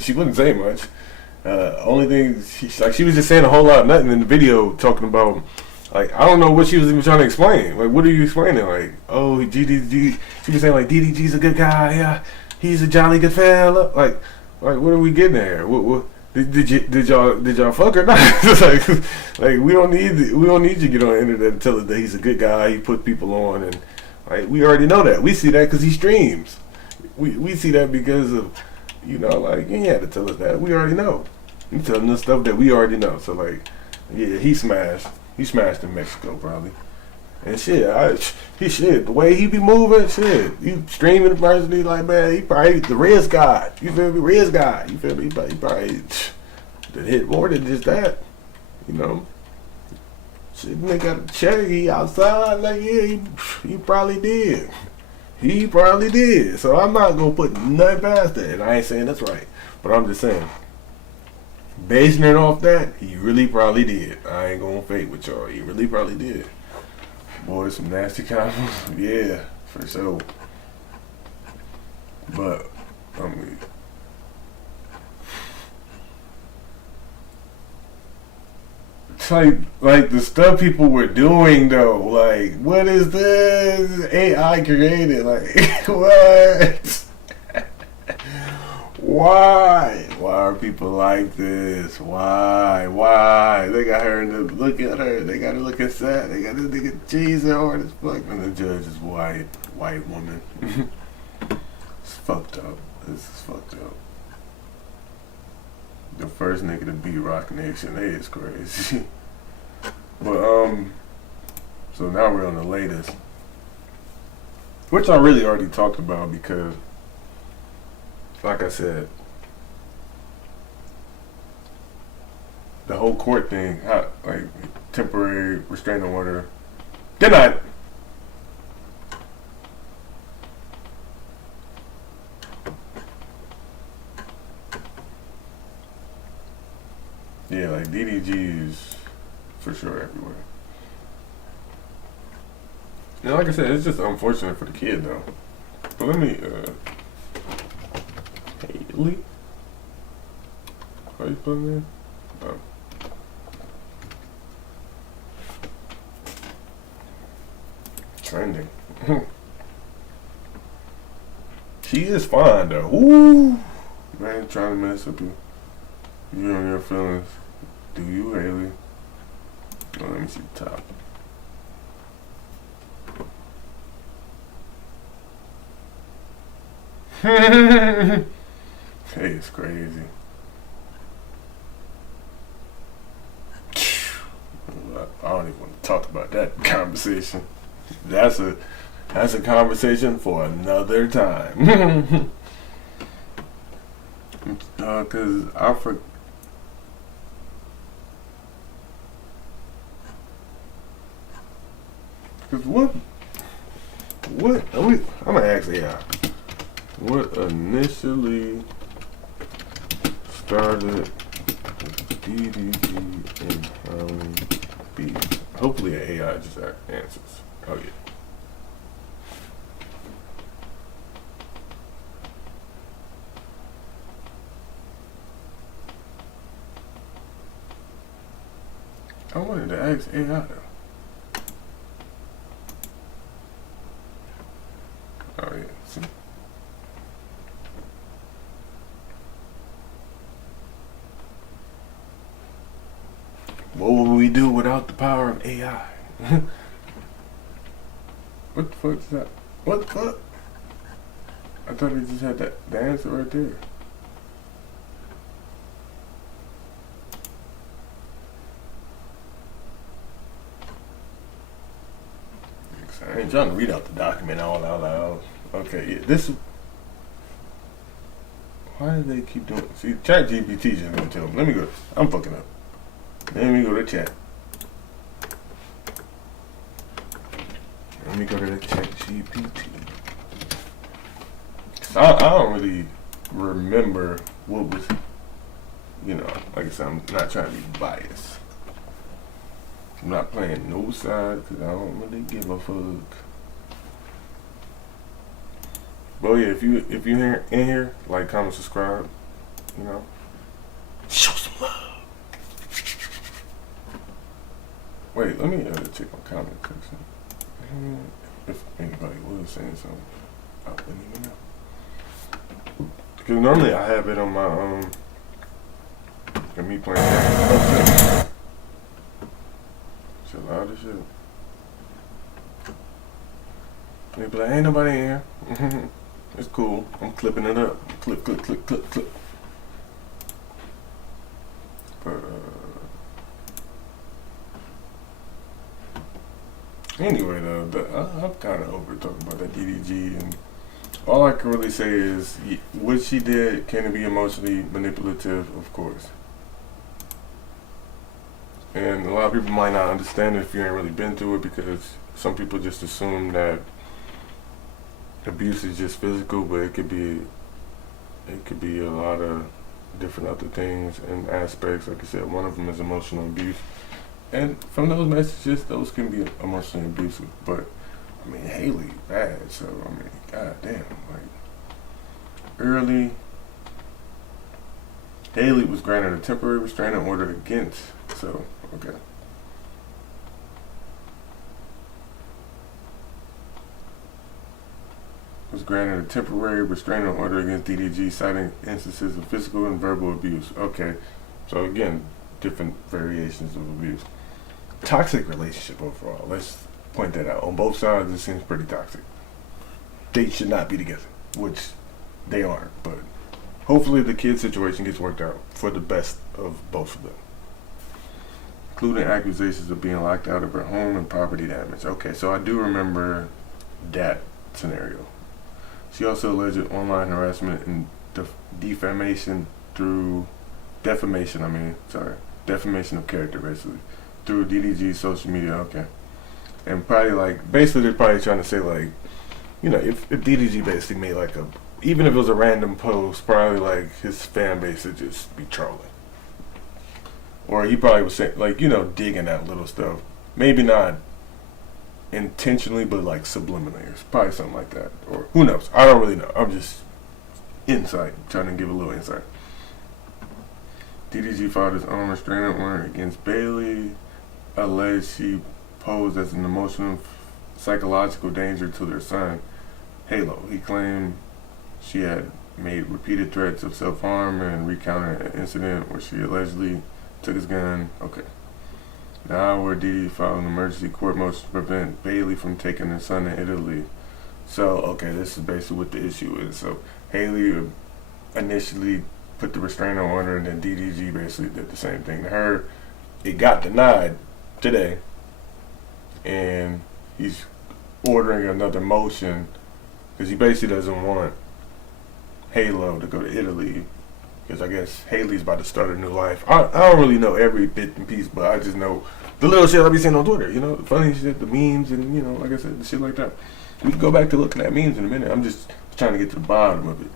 She wasn't saying much. Only thing she was just saying a whole lot of nothing in the video, talking about. Like, I don't know what she was even trying to explain. Like, what are you explaining? Like, oh, DDG. She was saying, like, DDG's a good guy. Yeah, he's a jolly good fella. Like, what are we getting at here? What did y'all fuck or not? like we don't need you to get on the internet and tell us that he's a good guy. He put people on, and like we already know that. We see that because he streams. We see that because of, you know, like, you ain't had to tell us that. We already know. You telling us stuff that we already know. So like, yeah, he smashed. He smashed in Mexico probably. And shit, the way he be moving, shit, you streaming the person, he like, man, he probably the Riz God. You feel me? Riz God. You feel me? He probably did hit more than just that. You know? Shit, nigga got a check, he outside, like, yeah, he probably did. He probably did. So I'm not gonna put nothing past that. And I ain't saying that's right. But I'm just saying, basing it off that, he really probably did. I ain't gonna fake with y'all. He really probably did. Boy, some nasty combos. Yeah, for sure. But, I mean, it's like the stuff people were doing though. Like, what is this? AI created. Like, what? Why? Why are people like this? Why? They got her in the, look at her. They got her looking sad. They got this nigga cheese hard as fuck. And the judge is white woman. It's fucked up. This is fucked up. The first nigga to beat Rock Nation. They is crazy. But, so now we're on the latest. Which I really already talked about because, like I said, the whole court thing, like temporary restraining order, they're not. Yeah, like DDG is for sure everywhere. And like I said, it's just unfortunate for the kid though. But let me, Haley? How you putting there? Oh. Trending. She is fine though. Ooh, man, trying to mess up you and your feelings. Do you, Haley? Oh, let me see the top. Hey, it's crazy. I don't even want to talk about that conversation. That's a conversation for another time. Cause I forgot. Cause what? I'm gonna ask AI. What initially started DDG and Halle beef? Hopefully an AI just answers. Oh yeah. I wanted to ask AI though. Oh yeah. See? do it without the power of AI. What the fuck is that? What the fuck? I thought he just had the answer right there. I ain't trying to read out the document all out loud. Okay, yeah, this. Why do they keep doing? See, ChatGPT just gonna tell me. Let me go. I'm fucking up. Let me go to chat. Let me go to the ChatGPT. I don't really remember what was. You know, like I said, I'm not trying to be biased. I'm not playing no side because I don't really give a fuck. But yeah, if you here in here, like, comment, subscribe, you know, show some love. Wait, let me check my comment section. If anybody was saying something, I wouldn't even know. Because normally I have it on my and me playing. Oh, shit, loud as shit. They be like, ain't nobody in here. It's cool. I'm clipping it up. Clip, clip, clip, clip, clip. But anyway, though, I'm kind of over talking about that DDG, and all I can really say is what she did. Can it be emotionally manipulative? Of course. And a lot of people might not understand it if you ain't really been through it, because some people just assume that abuse is just physical, but it could be a lot of different other things and aspects. Like I said, one of them is emotional abuse, and from those messages, those can be emotionally abusive. But I mean, Halle bad, so I mean, goddamn, like Halle was granted a temporary restraining order against. So okay. Was granted a temporary restraining order against DDG, citing instances of physical and verbal abuse. Okay, so again, different variations of abuse. Toxic relationship overall. Let's point that out. On both sides, it seems pretty toxic. They should not be together, which they aren't. But hopefully, the kid situation gets worked out for the best of both of them, including accusations of being locked out of her home and property damage. Okay, so I do remember that scenario. She also alleged online harassment and defamation of character, basically, through DDG's social media. Okay. And probably, like, basically they're probably trying to say, like, you know, if DDG basically made, like, even if it was a random post, probably, like, his fan base would just be trolling. Or he probably was saying, like, you know, digging at little stuff. Maybe not intentionally, but like subliminally, or probably something like that, or who knows? I don't really know. I'm just trying to give a little insight. DDG filed his own restraining order against Bailey, alleged she posed as an emotional, psychological danger to their son, Halo. He claimed she had made repeated threats of self-harm and recounted an incident where she allegedly took his gun. Okay. Now where DD filed an emergency court motion to prevent Bailey from taking her son to Italy. So, okay, this is basically what the issue is. So, Halle initially put the restraining order, and then DDG basically did the same thing to her. It got denied today, and he's ordering another motion because he basically doesn't want Halo to go to Italy, because I guess Haley's about to start a new life. I don't really know every bit and piece, but I just know the little shit I be seeing on Twitter, you know, the funny shit, the memes, and, you know, like I said, the shit like that. We can go back to looking at memes in a minute. I'm just trying to get to the bottom of it.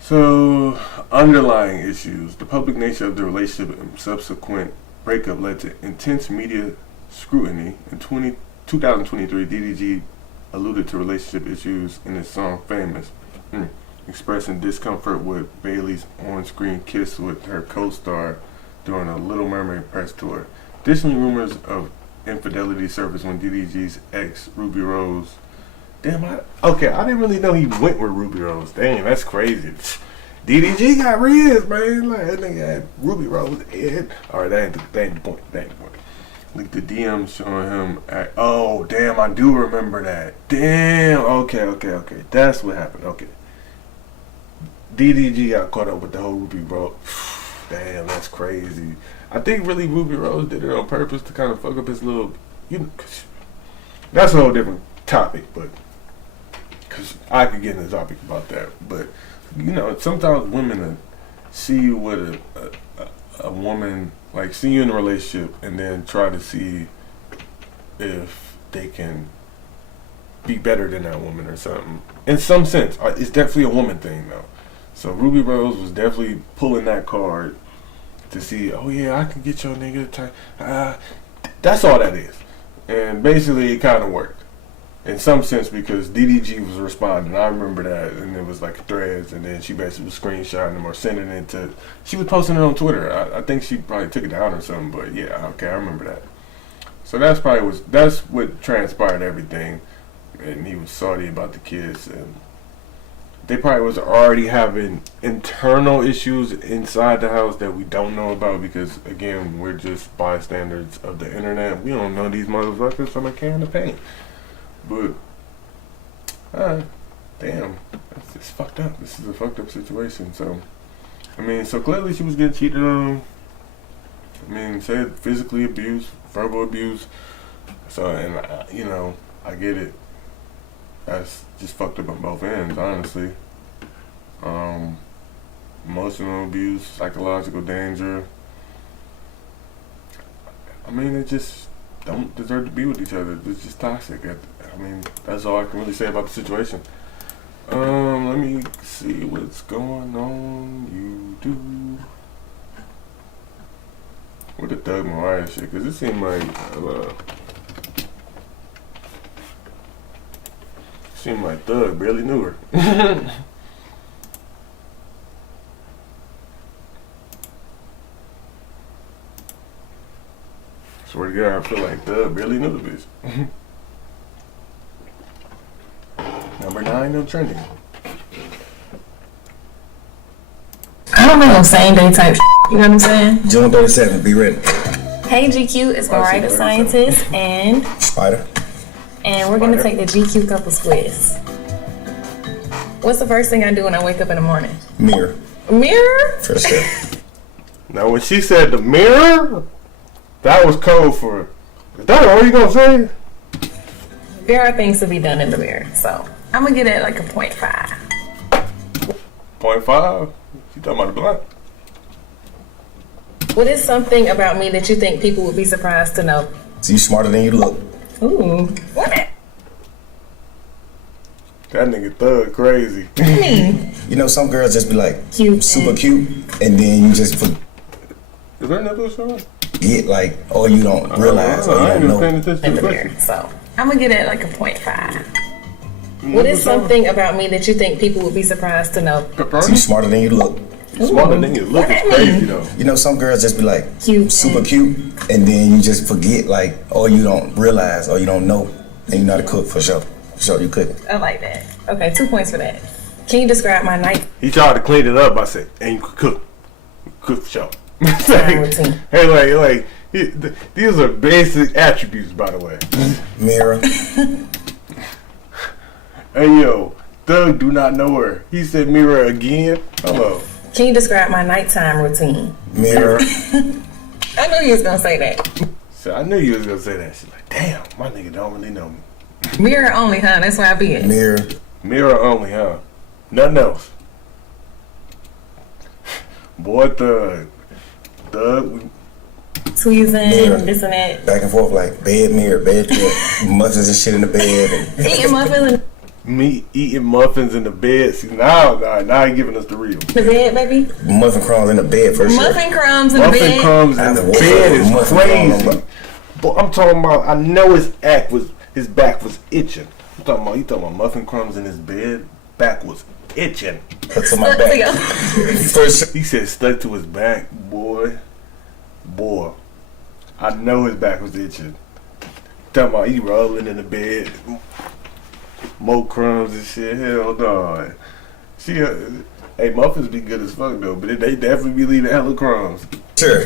So, underlying issues. The public nature of the relationship and subsequent breakup led to intense media scrutiny. In 2023, DDG alluded to relationship issues in his song Famous, expressing discomfort with Bailey's on-screen kiss with her co-star during a Little Mermaid press tour. Additionally, rumors of infidelity surfaced when DDG's ex, Ruby Rose. Damn, I didn't really know he went with Ruby Rose. Damn, that's crazy. DDG got Riz, man. Like, that nigga had Ruby Rose, Ed. Alright, that ain't the point. Look, the DM showing him. Oh, damn, I do remember that. Damn. Okay. That's what happened. Okay. DDG got caught up with the whole Ruby Rose. Damn, that's crazy. I think really Ruby Rose did it on purpose to kind of fuck up his little. That's a whole different topic, but. Because I could get in the topic about that. But, sometimes women see you with a woman. Like, see you in a relationship and then try to see if they can be better than that woman or something. In some sense, it's definitely a woman thing, though. So Ruby Rose was definitely pulling that card to see, oh, yeah, I can get your nigga to that's all that is. And basically, it kind of worked. In some sense, because DDG was responding. I remember that. And it was like threads. And then she basically was screenshotting them or sending it to... She was posting it on Twitter. I think she probably took it down or something. But yeah, okay, I remember that. So that's what transpired everything. And he was salty about the kids. And they probably was already having internal issues inside the house that we don't know about. Because, again, we're just bystanders of the internet. We don't know these motherfuckers from a can of paint. But, damn, it's fucked up. This is a fucked up situation. So, so clearly she was getting cheated on. Said physically abuse, verbal abuse. So, and, I get it. That's just fucked up on both ends, honestly. Emotional abuse, psychological danger. They just don't deserve to be with each other. It's just toxic. That's all I can really say about the situation. Let me see what's going on YouTube. What the Thug Mariah shit? Because it seemed like Thug barely knew her. Swear to God, I feel like Thug barely knew the bitch. Number 9, no trending. I don't know, same day type shit, you know what I'm saying? June 37th, be ready. Hey GQ, it's Mariah the Scientist and Spider. And we're gonna take the GQ couples quiz. What's the first thing I do when I wake up in the morning? Mirror. Mirror? First step. Now when she said the mirror, that was code for, is that all you gonna say? There are things to be done in the mirror, so I'm gonna get it like a 0.5. 0.5? You talking about the blunt? What is something about me that you think people would be surprised to know? So you smarter than you look. Ooh. What? That nigga Thug crazy. Some girls just be like cute, super cute, and then you just forget. Is there another show? You don't realize, or you don't know. In the mirror, so I'm gonna get it like a 0.5. What is something about me that you think people would be surprised to know? So you smarter than you look. Smarter than you look is crazy though. Some girls just be like cute, super cute, and then you just forget, you don't realize, or you don't know, and you know how to cook for sure. For sure, you cook. I like that. Okay, 2 points for that. Can you describe my night? He tried to clean it up by saying, and you could cook. Cook for sure. Hey, these are basic attributes, by the way. Mirror. Hey, yo, Thug do not know her. He said mirror again. Hello. Can you describe my nighttime routine? Mirror. I knew you was gonna say that. So I knew you was gonna say that. She's like, damn, my nigga don't really know me. Mirror only, huh? That's where I be at. Mirror. Mirror only, huh? Nothing else. Boy, Thug, tweezing, this and that. Back and forth like bed, mirror, bed, muffins and shit in the bed. Eating muffins and me eating muffins in the bed. See, now you giving us the real. The bed, baby. Muffin crumbs in the bed for sure. Muffin crumbs in the bed. Muffin crumbs in the bed is crazy. But I'm talking about, I know his back was itching. You talking about muffin crumbs in his bed? Back was itching. That's on my back. First, he said stuck to his back, boy. I know his back was itching. Talking about he rolling in the bed, more crumbs and shit. Hell no. She, Hey, muffins be good as fuck though, but they definitely be leaving hella crumbs. Sure.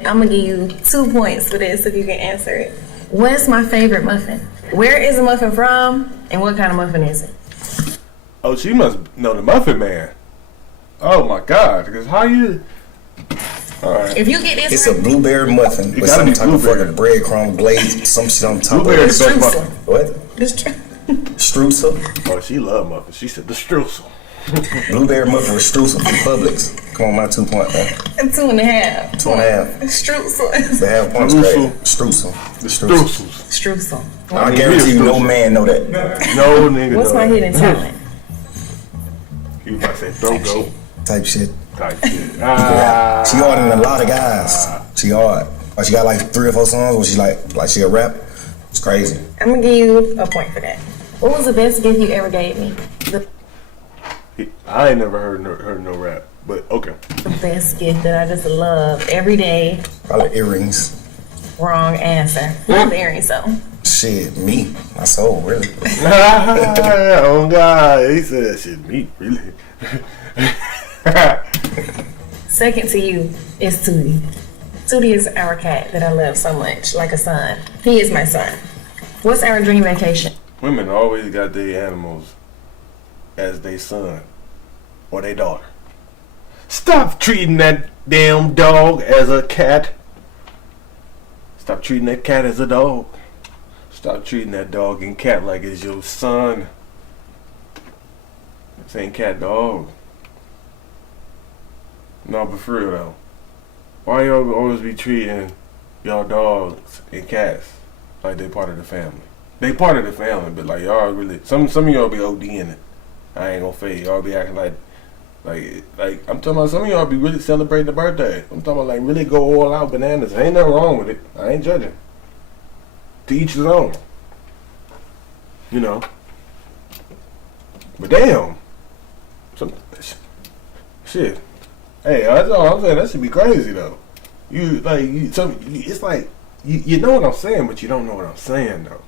I'm gonna give you 2 points for this if you can answer it. What's my favorite muffin? Where is the muffin from? And what kind of muffin is it? Oh, she must know the Muffin Man. Oh my God, because how you? All right. If you get this, It's a blueberry muffin with some type of fucking breadcrumb glaze, some shit on top of it. Blueberry is the best muffin. What? Streusel. Oh, she love muffins. She said the streusel. Blueberry muffin with streusel from Publix. Come on, my 2 point, man. 2.5. 2.5. Streusel. The half points crazy. Streusel. The streusels. Streusel. I guarantee you, no man know that. No nigga. What's my hidden talent? He was about to say throat goat. Type shit. Type shit. She harder than a lot of guys. She hard. Like she got like 3 or 4 songs where she like she a rap. It's crazy. I'm gonna give you a point for that. What was the best gift you ever gave me? I ain't never heard no rap, but okay. The best gift that I just love every day. Probably earrings. Wrong answer. Love earrings though. Shit, me. My soul, really. Oh God, he said that shit me, really. Second to you is Tootie. Tootie is our cat that I love so much, like a son. He is my son. What's our dream vacation? Women always got their animals as their son or their daughter. Stop treating that damn dog as a cat. Stop treating that cat as a dog. Stop treating that dog and cat like it's your son. This ain't cat dog. No, but for real though, why y'all always be treating y'all dogs and cats like they part of the family? They part of the family, but like y'all really, some of y'all be ODing it. I ain't gonna fade. Y'all be acting like I'm talking about some of y'all be really celebrating the birthday. I'm talking about like really go all out bananas. Ain't nothing wrong with it. I ain't judging. To each his own. You know. But damn. Shit. Hey, that's all I'm saying. That should be crazy though. It's like you know what I'm saying, but you don't know what I'm saying though.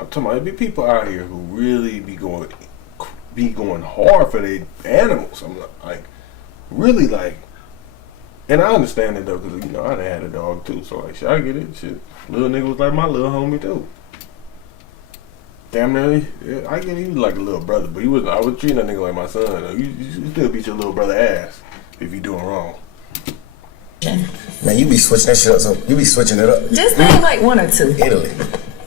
I'm talking about there be people out here who really be going hard for their animals. I'm like really like, and I understand it though, because you know I done had a dog too, so like shit, I get it. Shit, little nigga was like my little homie too. Damn near, yeah, I get it. He was like a little brother, but I was treating that nigga like my son. Though. You still beat your little brother ass if you doing wrong. Man, you be switching that shit up. So you be switching it up. Just name like 1 or 2.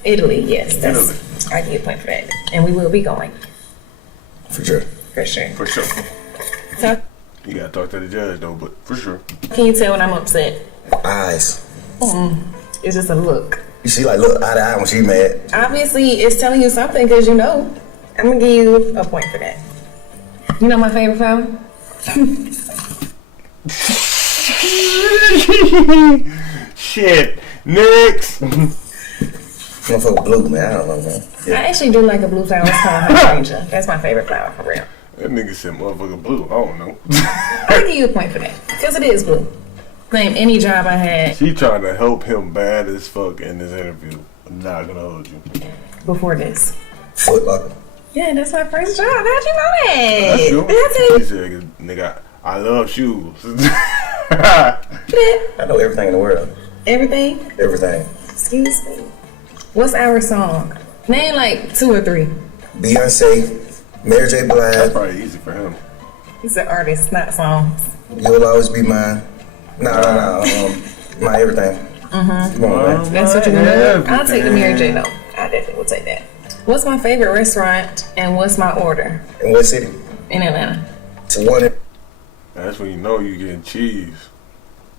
Italy, yes. Italy. I give you a point for that, and we will be going. For sure. For sure. For sure. So, you gotta talk to the judge though, but for sure. Can you tell when I'm upset? Eyes. It's just a look. You see, like, look eye to eye when she mad. Obviously, it's telling you something because you know. I'm gonna give you a point for that. You know my favorite flower? Shit. Next. Motherfucker blue, man. I don't know, man. Yeah. I actually do like a blue flower. It's called hydrangea. That's my favorite flower for real. That nigga said motherfucker blue. I don't know. I'll give you a point for that because it is blue. Name any job I had. She trying to help him bad as fuck in this interview. I'm not gonna hold you. Before this. Foot Locker. Yeah, that's my first job. How'd you know that? That's true. That's it. He said, nigga, I love shoes. I know everything in the world. Everything? Everything. Excuse me. What's our song? Name like 2 or 3. Beyonce, Mary J. Blige. That's probably easy for him. He's an artist, not songs. You'll always be mine. No. My everything. Come on, man. That's what you're gonna do. I'll take the Mary J. though. I definitely will take that. What's my favorite restaurant and what's my order? In what city? In Atlanta. It's one That's when you know you getting cheese.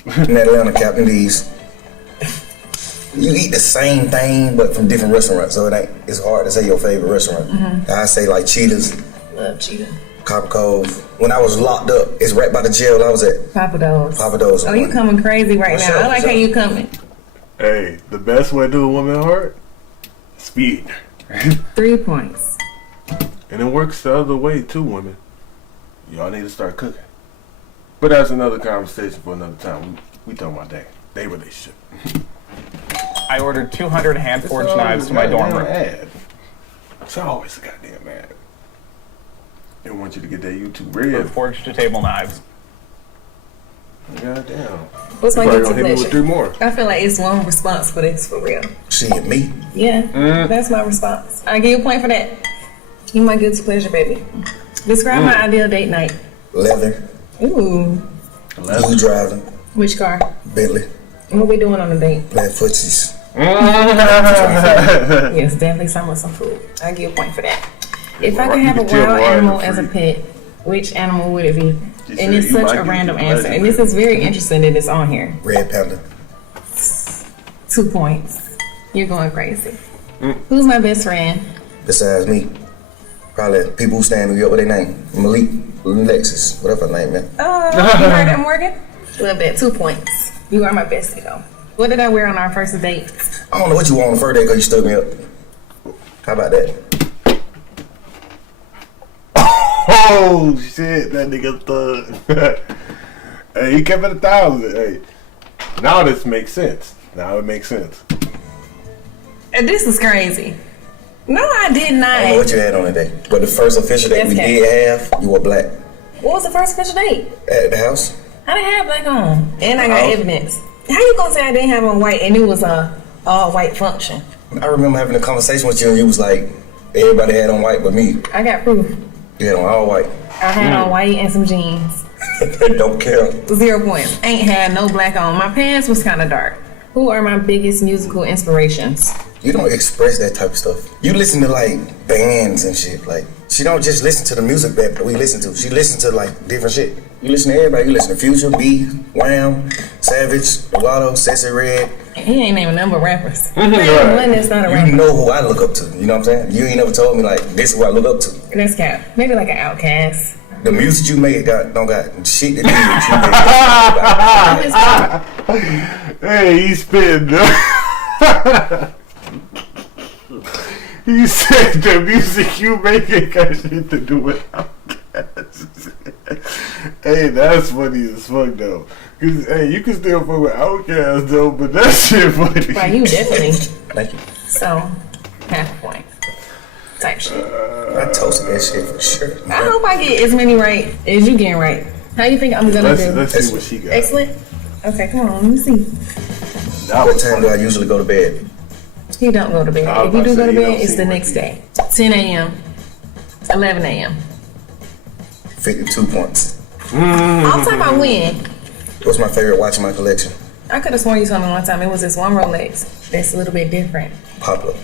in Atlanta, Captain D's. You eat the same thing, but from different restaurants, so it's hard to say your favorite restaurant. I say like Cheetah's. Love Cheetah. Copper Cove. When I was locked up, it's right by the jail I was at. Papa Do's. Papa Do's. Oh, you coming crazy right now. I like how you coming. Hey, the best way to do a woman heart? Speed. 3 points. And it works the other way too, women. Y'all need to start cooking. But that's another conversation for another time. We talking about they relationship. I ordered 200 hand-forged knives to my dorm room. Ad. It's always a goddamn ad. They want you to get that YouTube bread. Forge to table knives. Goddamn. What's my You probably guilty gonna hit me with pleasure? 3 more. I feel like it's one response for this for real. Shit, me. Yeah, that's my response. I give you a point for that. You my guilty pleasure, baby. Describe my ideal date night. Leather. Ooh. You driving. Which car? Bentley. What we doing on a date? Playing footsies. Yes, definitely some with some food. I give a point for that. If I could have a wild animal as a pet, which animal would it be? And it's such a random answer. And this is very interesting that it's on here. Red panda. 2 points. You're going crazy. Who's my best friend? Besides me. Probably people who stay in New York with their name. Malik, Lexus, whatever her name, man. Oh, you heard that, Morgan? A little bit. 2 points. You are my bestie, though. What did I wear on our first date? I don't know what you want on the first day because you stood me up. How about that? Oh shit, that nigga thug. Hey, he kept it 1,000. Hey, now this makes sense. Now it makes sense. And this is crazy. No, I did not. I don't know what you had on that day. But the first official date we did have, you wore black. What was the first official date? At the house. I didn't have black on. And I got evidence. How you gonna say I didn't have on white and it was a all-white function? I remember having a conversation with you and you was like, everybody had on white but me. I got proof. You had on all white. I had on white and some jeans. Don't care. 0 points. Ain't had no black on. My pants was kind of dark. Who are my biggest musical inspirations? You don't express that type of stuff. You listen to like bands and shit. Like she don't just listen to the music that we listen to. She listens to like different shit. You listen to everybody. You listen to Future, B, Wham, Savage, Mulatto, Sassy Red. He ain't naming number rappers. Right. One that's not a rapper. You know who I look up to. You know what I'm saying? You ain't never told me like this is who I look up to. That's cap. Maybe like an Outcast. The music you make don't got shit to do with you. Hey, he spit. He said the music you make ain't got shit to do with Outkast. Hey, that's funny as fuck though. Cause hey, you can still fuck with Outkast though, but that shit funny. Right, you definitely. Thank you. So, half a point. Type shit. I toasted that shit for sure. I hope I get as many right as you getting right. How you think I'm gonna do? Let's see what she got. Excellent. Okay, come on, let me see. What time do I usually go to bed? He don't go to bed. If you do go to bed, it's the next day. 10 a.m. 11 a.m. 52 points. All time I win. What's my favorite watch in my collection? I could have sworn you told me one time it was this one Rolex that's a little bit different. Pablo.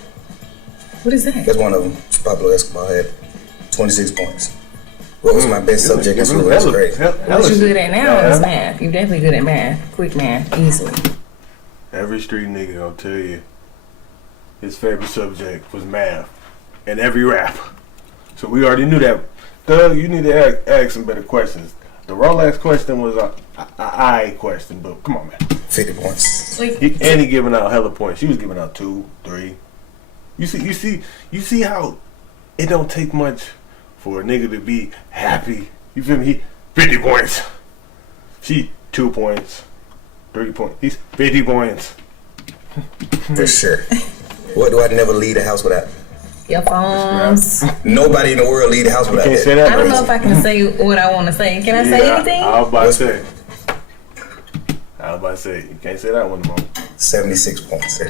What is that? That's one of them. Pablo Escobar had 26 points. What was my best subject in school? That's great. What you good at now is math. You definitely good at math. Quick math, easily. Every street nigga gonna tell you his favorite subject was math, and every rap. So we already knew that. Doug, you need to ask some better questions. The Rolex question was a I question, but come on, man. 50 points. And he giving out hella points. She was giving out 2, 3. You see how it don't take much for a nigga to be happy. You feel me? He 50 points. She 2 points, 3 points. He's 50 points. For sure. What do I never leave the house without? Your phones. Nobody in the world leave the house without that. I don't know if I can say what I want to say. Can I say anything? I was about to say. You can't say that one more. 76 points.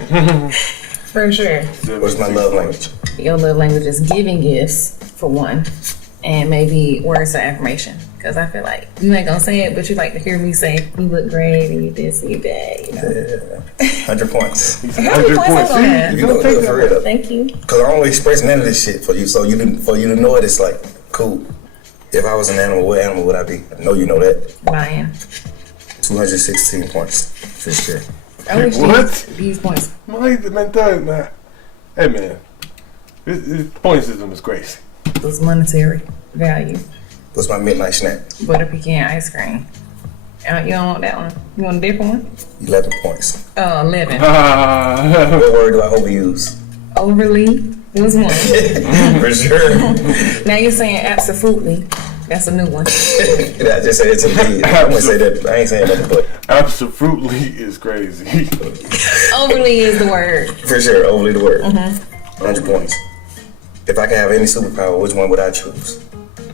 For sure. What's my love language? Your love language is giving gifts, for one, and maybe words of affirmation. Because I feel like you ain't gonna say it, but you like to hear me say, you look great, and you this, and you that, you know. Yeah. 100 points. 100 points I'm gonna have. You know, for real. Thank you. Because I don't express none of this shit for you, so for you to know it, it's like, cool. If I was an animal, what animal would I be? I know you know that. Lion. 216 points, for sure. I wish What? These points. Man. Hey, man. This point system is crazy. It's monetary value. What's my midnight snack? Butter pecan ice cream. You don't want that one? You want a different one? 11 points. 11. What word do I overuse? Overly was one. For sure. Now you're saying absolutely. That's a new one. I just said it's a lead. I'm gonna say that. I ain't saying nothing but. Absolutely is crazy. Overly is the word. For sure, overly the word. 100 points. If I could have any superpower, which one would I choose?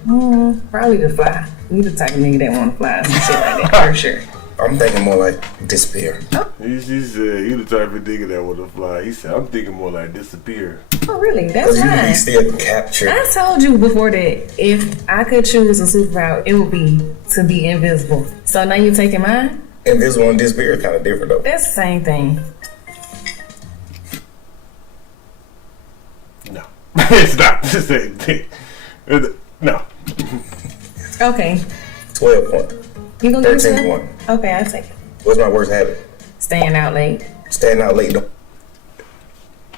Probably the fly. You the type of nigga that want to fly some shit like that, for sure. I'm thinking more like disappear. She said, you the type of nigga that want to fly. He said, I'm thinking more like disappear. Oh, really? That's You can fine. still capture. I told you before that if I could choose a superpower, it would be to be invisible. So now you taking mine? Invisible and disappear is kind of different though. That's the same thing. No. It's not the same thing. No. Okay. 12 point. You gonna give 13 it point. Okay, I'll take it. What's my worst habit? Staying out late. Staying out late.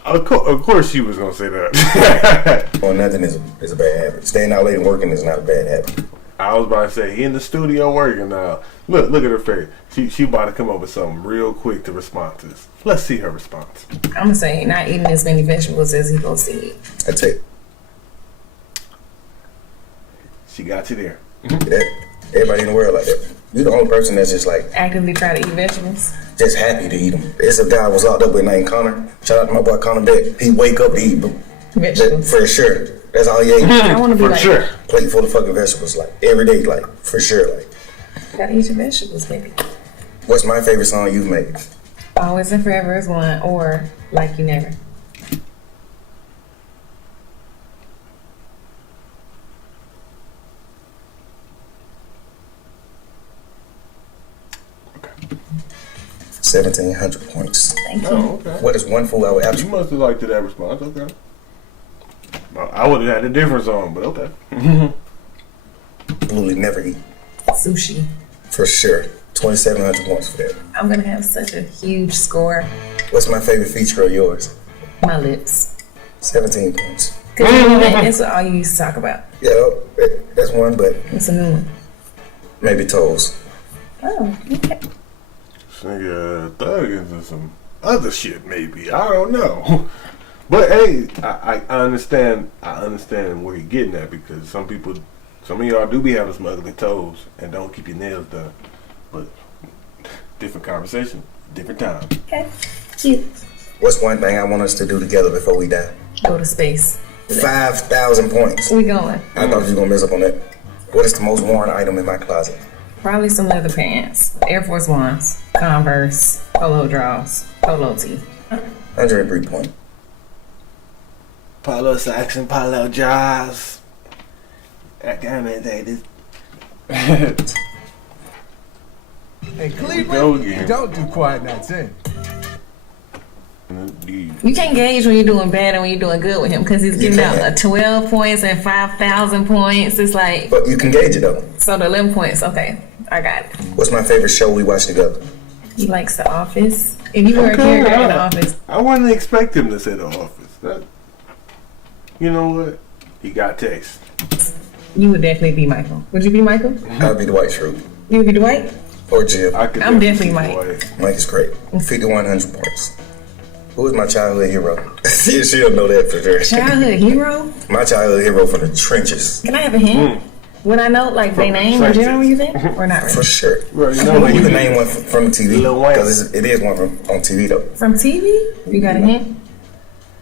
Of course she was going to say that. Or nothing is a bad habit. Staying out late and working is not a bad habit. I was about to say, he in the studio working now. Look at her face. She about to come up with something real quick to respond to this. Let's see her response. I'm gonna say not eating as many vegetables as he gonna see. That's it. She got you there. Everybody in the world like that. You're the only person that's just like Actively try to eat vegetables. just happy to eat them. It's a guy I was locked up with named Connor. Shout out to my boy Connor Beck. He wake up to eat vegetables for sure. That's all he ate. I want to be for like sure. Plate full of fucking vegetables, like every day, like for sure. Like, gotta eat your vegetables, baby. what's my favorite song you've made? Always and Forever is one, or Like You Never. Okay. 1,700 points. Thank you. Oh, okay. What is one food I would You absolutely must have liked that response. Okay. I would have had a different song, but okay. never eat? Sushi. For sure. 2,700 points for that. I'm gonna have such a huge score. What's my favorite feature of yours? My lips. 17 points. Cause you know that's what all you used to talk about. Yeah, that's one, but It's a new one. maybe toes. Oh, okay. This nigga thug into some other shit, maybe. I don't know. But hey, I understand where you're getting at, because some of y'all do be having some ugly toes and don't keep your nails done. But different conversation, different time. Okay. Cute. What's one thing I want us to do together before we die? Go to space. 5,000 points. We going. I thought you was gonna mess up on that. What is the most worn item in my closet? Probably some leather pants, Air Force Ones, Converse, polo draws, polo tee. 103 points. Polo socks and polo jaws. That kind of thing. Hey, Go Cleveland, again. don't do quiet nights in. You can't gauge when you're doing bad and when you're doing good with him, because he's giving out a 12 points and 5,000 points. It's like, But you can gauge it though. so the 11 points. Okay, I got it. What's my favorite show we watch together? He likes The Office. If you were a character in The Office, I wouldn't expect him to say The Office. You know what? He got taste. you would definitely be Michael. Would you be Michael? I'd be Dwight Schrute. You would be Dwight? Or Jim. I'm definitely Mike. Mike is great. 5,100 points. Who is my childhood hero? She'll know that for sure. Childhood hero? My childhood hero from the trenches. Can I have a hint? Would I know like their name or general, you think? Or not really? For sure. Well, you can name one from the TV. Because it is one on TV though. From TV? You got a hint?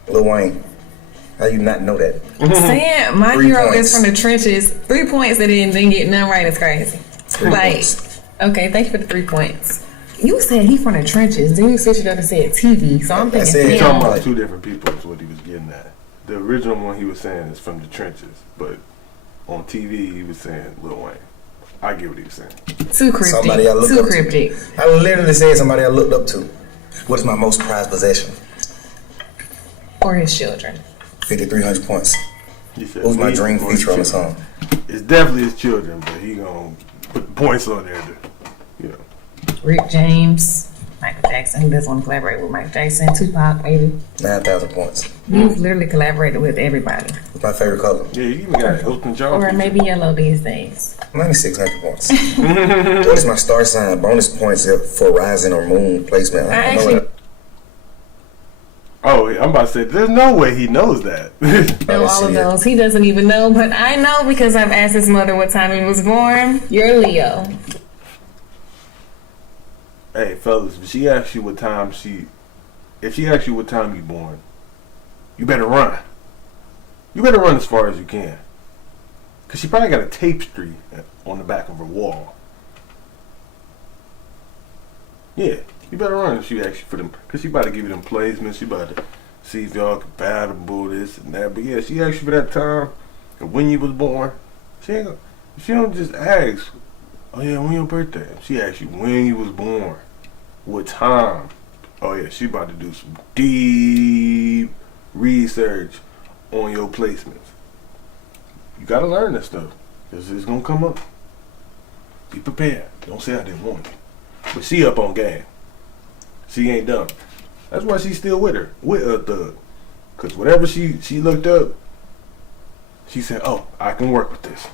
Lil Wayne. How you not know that? Saying my 3 hero points. is from the trenches. 3 points that didn't get none right is crazy. 3 Like, points. okay, thank you for the 3 points. You said he from the trenches, then you switched it up and said TV. So I'm thinking He's talking film. about two different people is what he was getting at. The original one he was saying is from the trenches, but on TV he was saying Lil Wayne. I get what he was saying. Too cryptic. Somebody I look Too up cryptic. to. I literally said somebody I looked up to. What is my most prized possession? Or his children. 5,300 points. He said, Who's my "Me dream or his feature on the children." song? It's definitely his children, but he gonna put points on there. Rick James, Michael Jackson. Who doesn't want to collaborate with Michael Jackson? Tupac, maybe. 9,000 points. You've literally collaborated with everybody. What's my favorite color? Yeah, you even got Elton John. Or maybe yellow these days. 9,600 points. What is my star sign? Bonus points for rising or moon placement. I don't know actually- that. Oh, I'm about to say, there's no way he knows that. Know all of those. He doesn't even know, but I know because I've asked his mother what time he was born. You're Leo. Hey, fellas, if she asks you what time you born, you better run. You better run as far as you can. Because she probably got a tapestry on the back of her wall. Yeah, you better run if she asks you for them. Because she about to give you them placements. She about to see if y'all compatible, this and that. But yeah, she asked you for that time and when you was born. She don't just ask, oh yeah, when your birthday? She asks you when you was born. What time? Oh yeah, she about to do some deep research on your placements. You gotta learn this stuff, because it's gonna come up. Be prepared. Don't say I didn't warn you. But she up on game. She ain't dumb. That's why she's still with her, with a thug. Because whatever she looked up, she said, oh, I can work with this.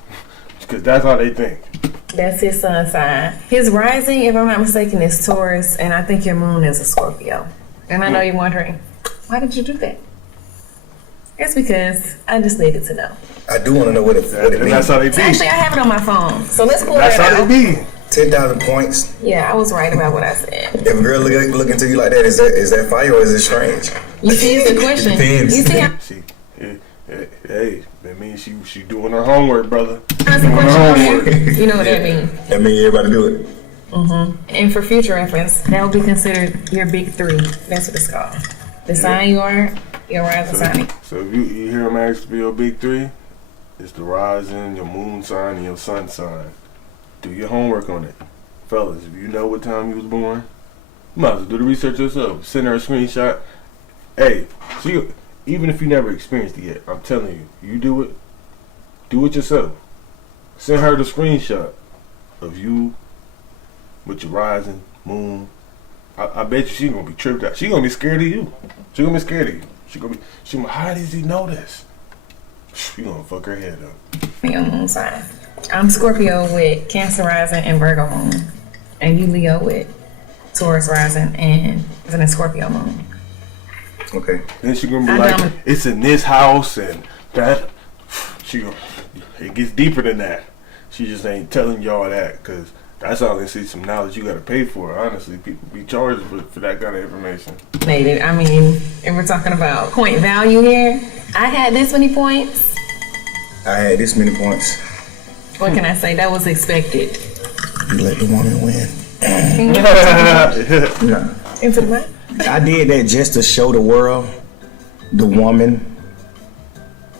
Because that's how they think. That's his sun sign. His rising, if I'm not mistaken, is Taurus, and I think your moon is a Scorpio. And I know you're wondering, why did you do that? It's because I just needed to know. I do want to know what it means. That's how they be. Actually, I have it on my phone, so let's pull That's that how out. they be. 10,000 points. Yeah, I was right about what I said. If a girl look into you like that, is that fire or is it strange? You see, it's the question. Depends. You see how Hey, that means she doing her homework, brother. that's the question. You know what that means. That means everybody do it. Mm-hmm. And for future reference, that will be considered your big three. That's what it's called. The sign you are, your rising sign. So if you hear them ask for your big three, it's the rising, your moon sign, and your sun sign. Do your homework on it. Fellas, if you know what time you was born, you might as well do the research yourself. Send her a screenshot. Hey, even if you never experienced it yet, I'm telling you, you do it yourself. Send her the screenshot of you with your rising, moon. I bet you she's gonna be tripped out. She's gonna be scared of you. She's gonna be scared of you. She's gonna be, how does he know this? You gonna fuck her head up. Your moon sign. I'm Scorpio with Cancer rising and Virgo moon. And you Leo with Taurus rising and a Scorpio moon. Okay. Then she gonna be like, it's in this house and that. It gets deeper than that. She just ain't telling y'all that because that's obviously some knowledge you gotta pay for. Honestly, people be charged for that kind of information. I mean, if we're talking about point value here, I had this many points. I had this many points. What can I say? That was expected. You let the woman win. Into the mic. I did that just to show the world the woman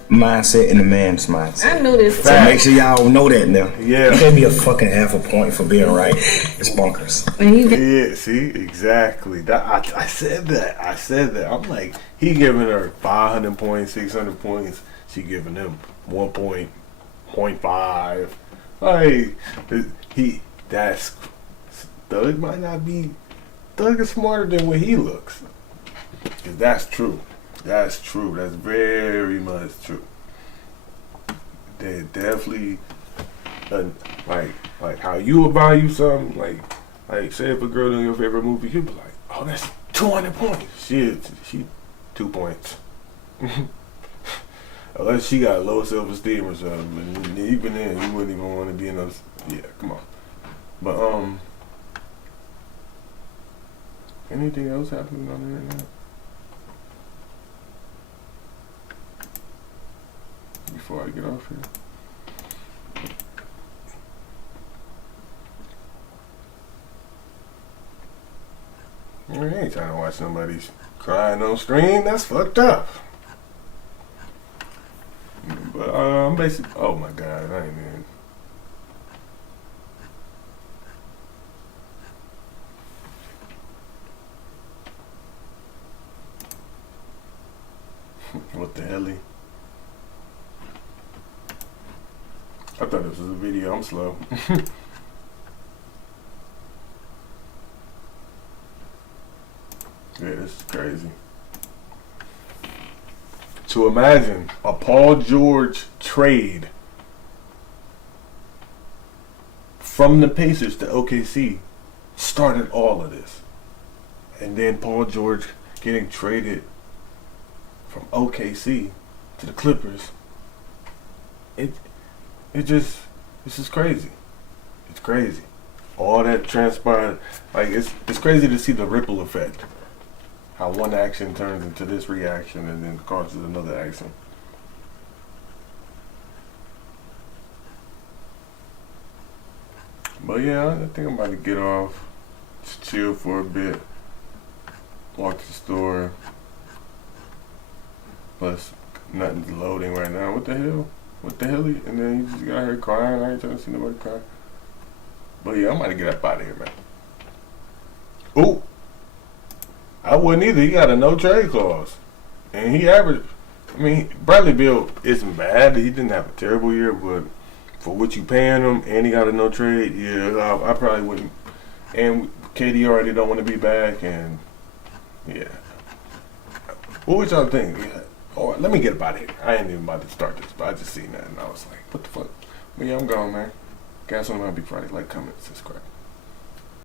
mindset and the man's mindset. I knew this. So make sure y'all know that now. Yeah. You gave me a fucking half a point for being right. It's bonkers. Yeah, see, exactly. I said that. I'm like, he giving her 500 points, 600 points. She giving him 1.5. Like, that's Thug might not be. Thug is smarter than what he looks. Cause that's true. That's true. That's very much true. They definitely like how you would value something. Like say if a girl in your favorite movie, you'd be like, oh, that's 200 points. She 2 points. Unless she got low self-esteem or something, and even then, you wouldn't even want to be in those. Yeah, come on. But anything else happening on the internet? Before I get off here. I ain't trying to watch somebody crying on stream. That's fucked up. But I'm basically. Oh my god, I ain't even. What the hell? I thought this was a video. I'm slow. Yeah, this is crazy. To imagine a Paul George trade from the Pacers to OKC started all of this. And then Paul George getting traded from OKC to the Clippers. It's just crazy. It's crazy. All that transpired, like it's crazy to see the ripple effect. How one action turns into this reaction and then causes another action. But yeah, I think I'm about to get off, just chill for a bit, walk to the store. Plus, nothing's loading right now. What the hell? What the hell? And then you just got her crying. I ain't trying to see nobody cry. But yeah, I'm about to get up out of here, man. Ooh. I wouldn't either. He got a no trade clause. And he averaged, I mean, Bradley Beal isn't bad. He didn't have a terrible year, but for what you paying him and he got a no trade, yeah, I probably wouldn't. And KD already don't want to be back, and yeah. What was y'all think? Yeah. Oh, let me get up out of here. I ain't even about to start this, but I just seen that and I was like, what the fuck? But yeah, I'm gone, man. Guys on Happy Friday. Like, comment, subscribe.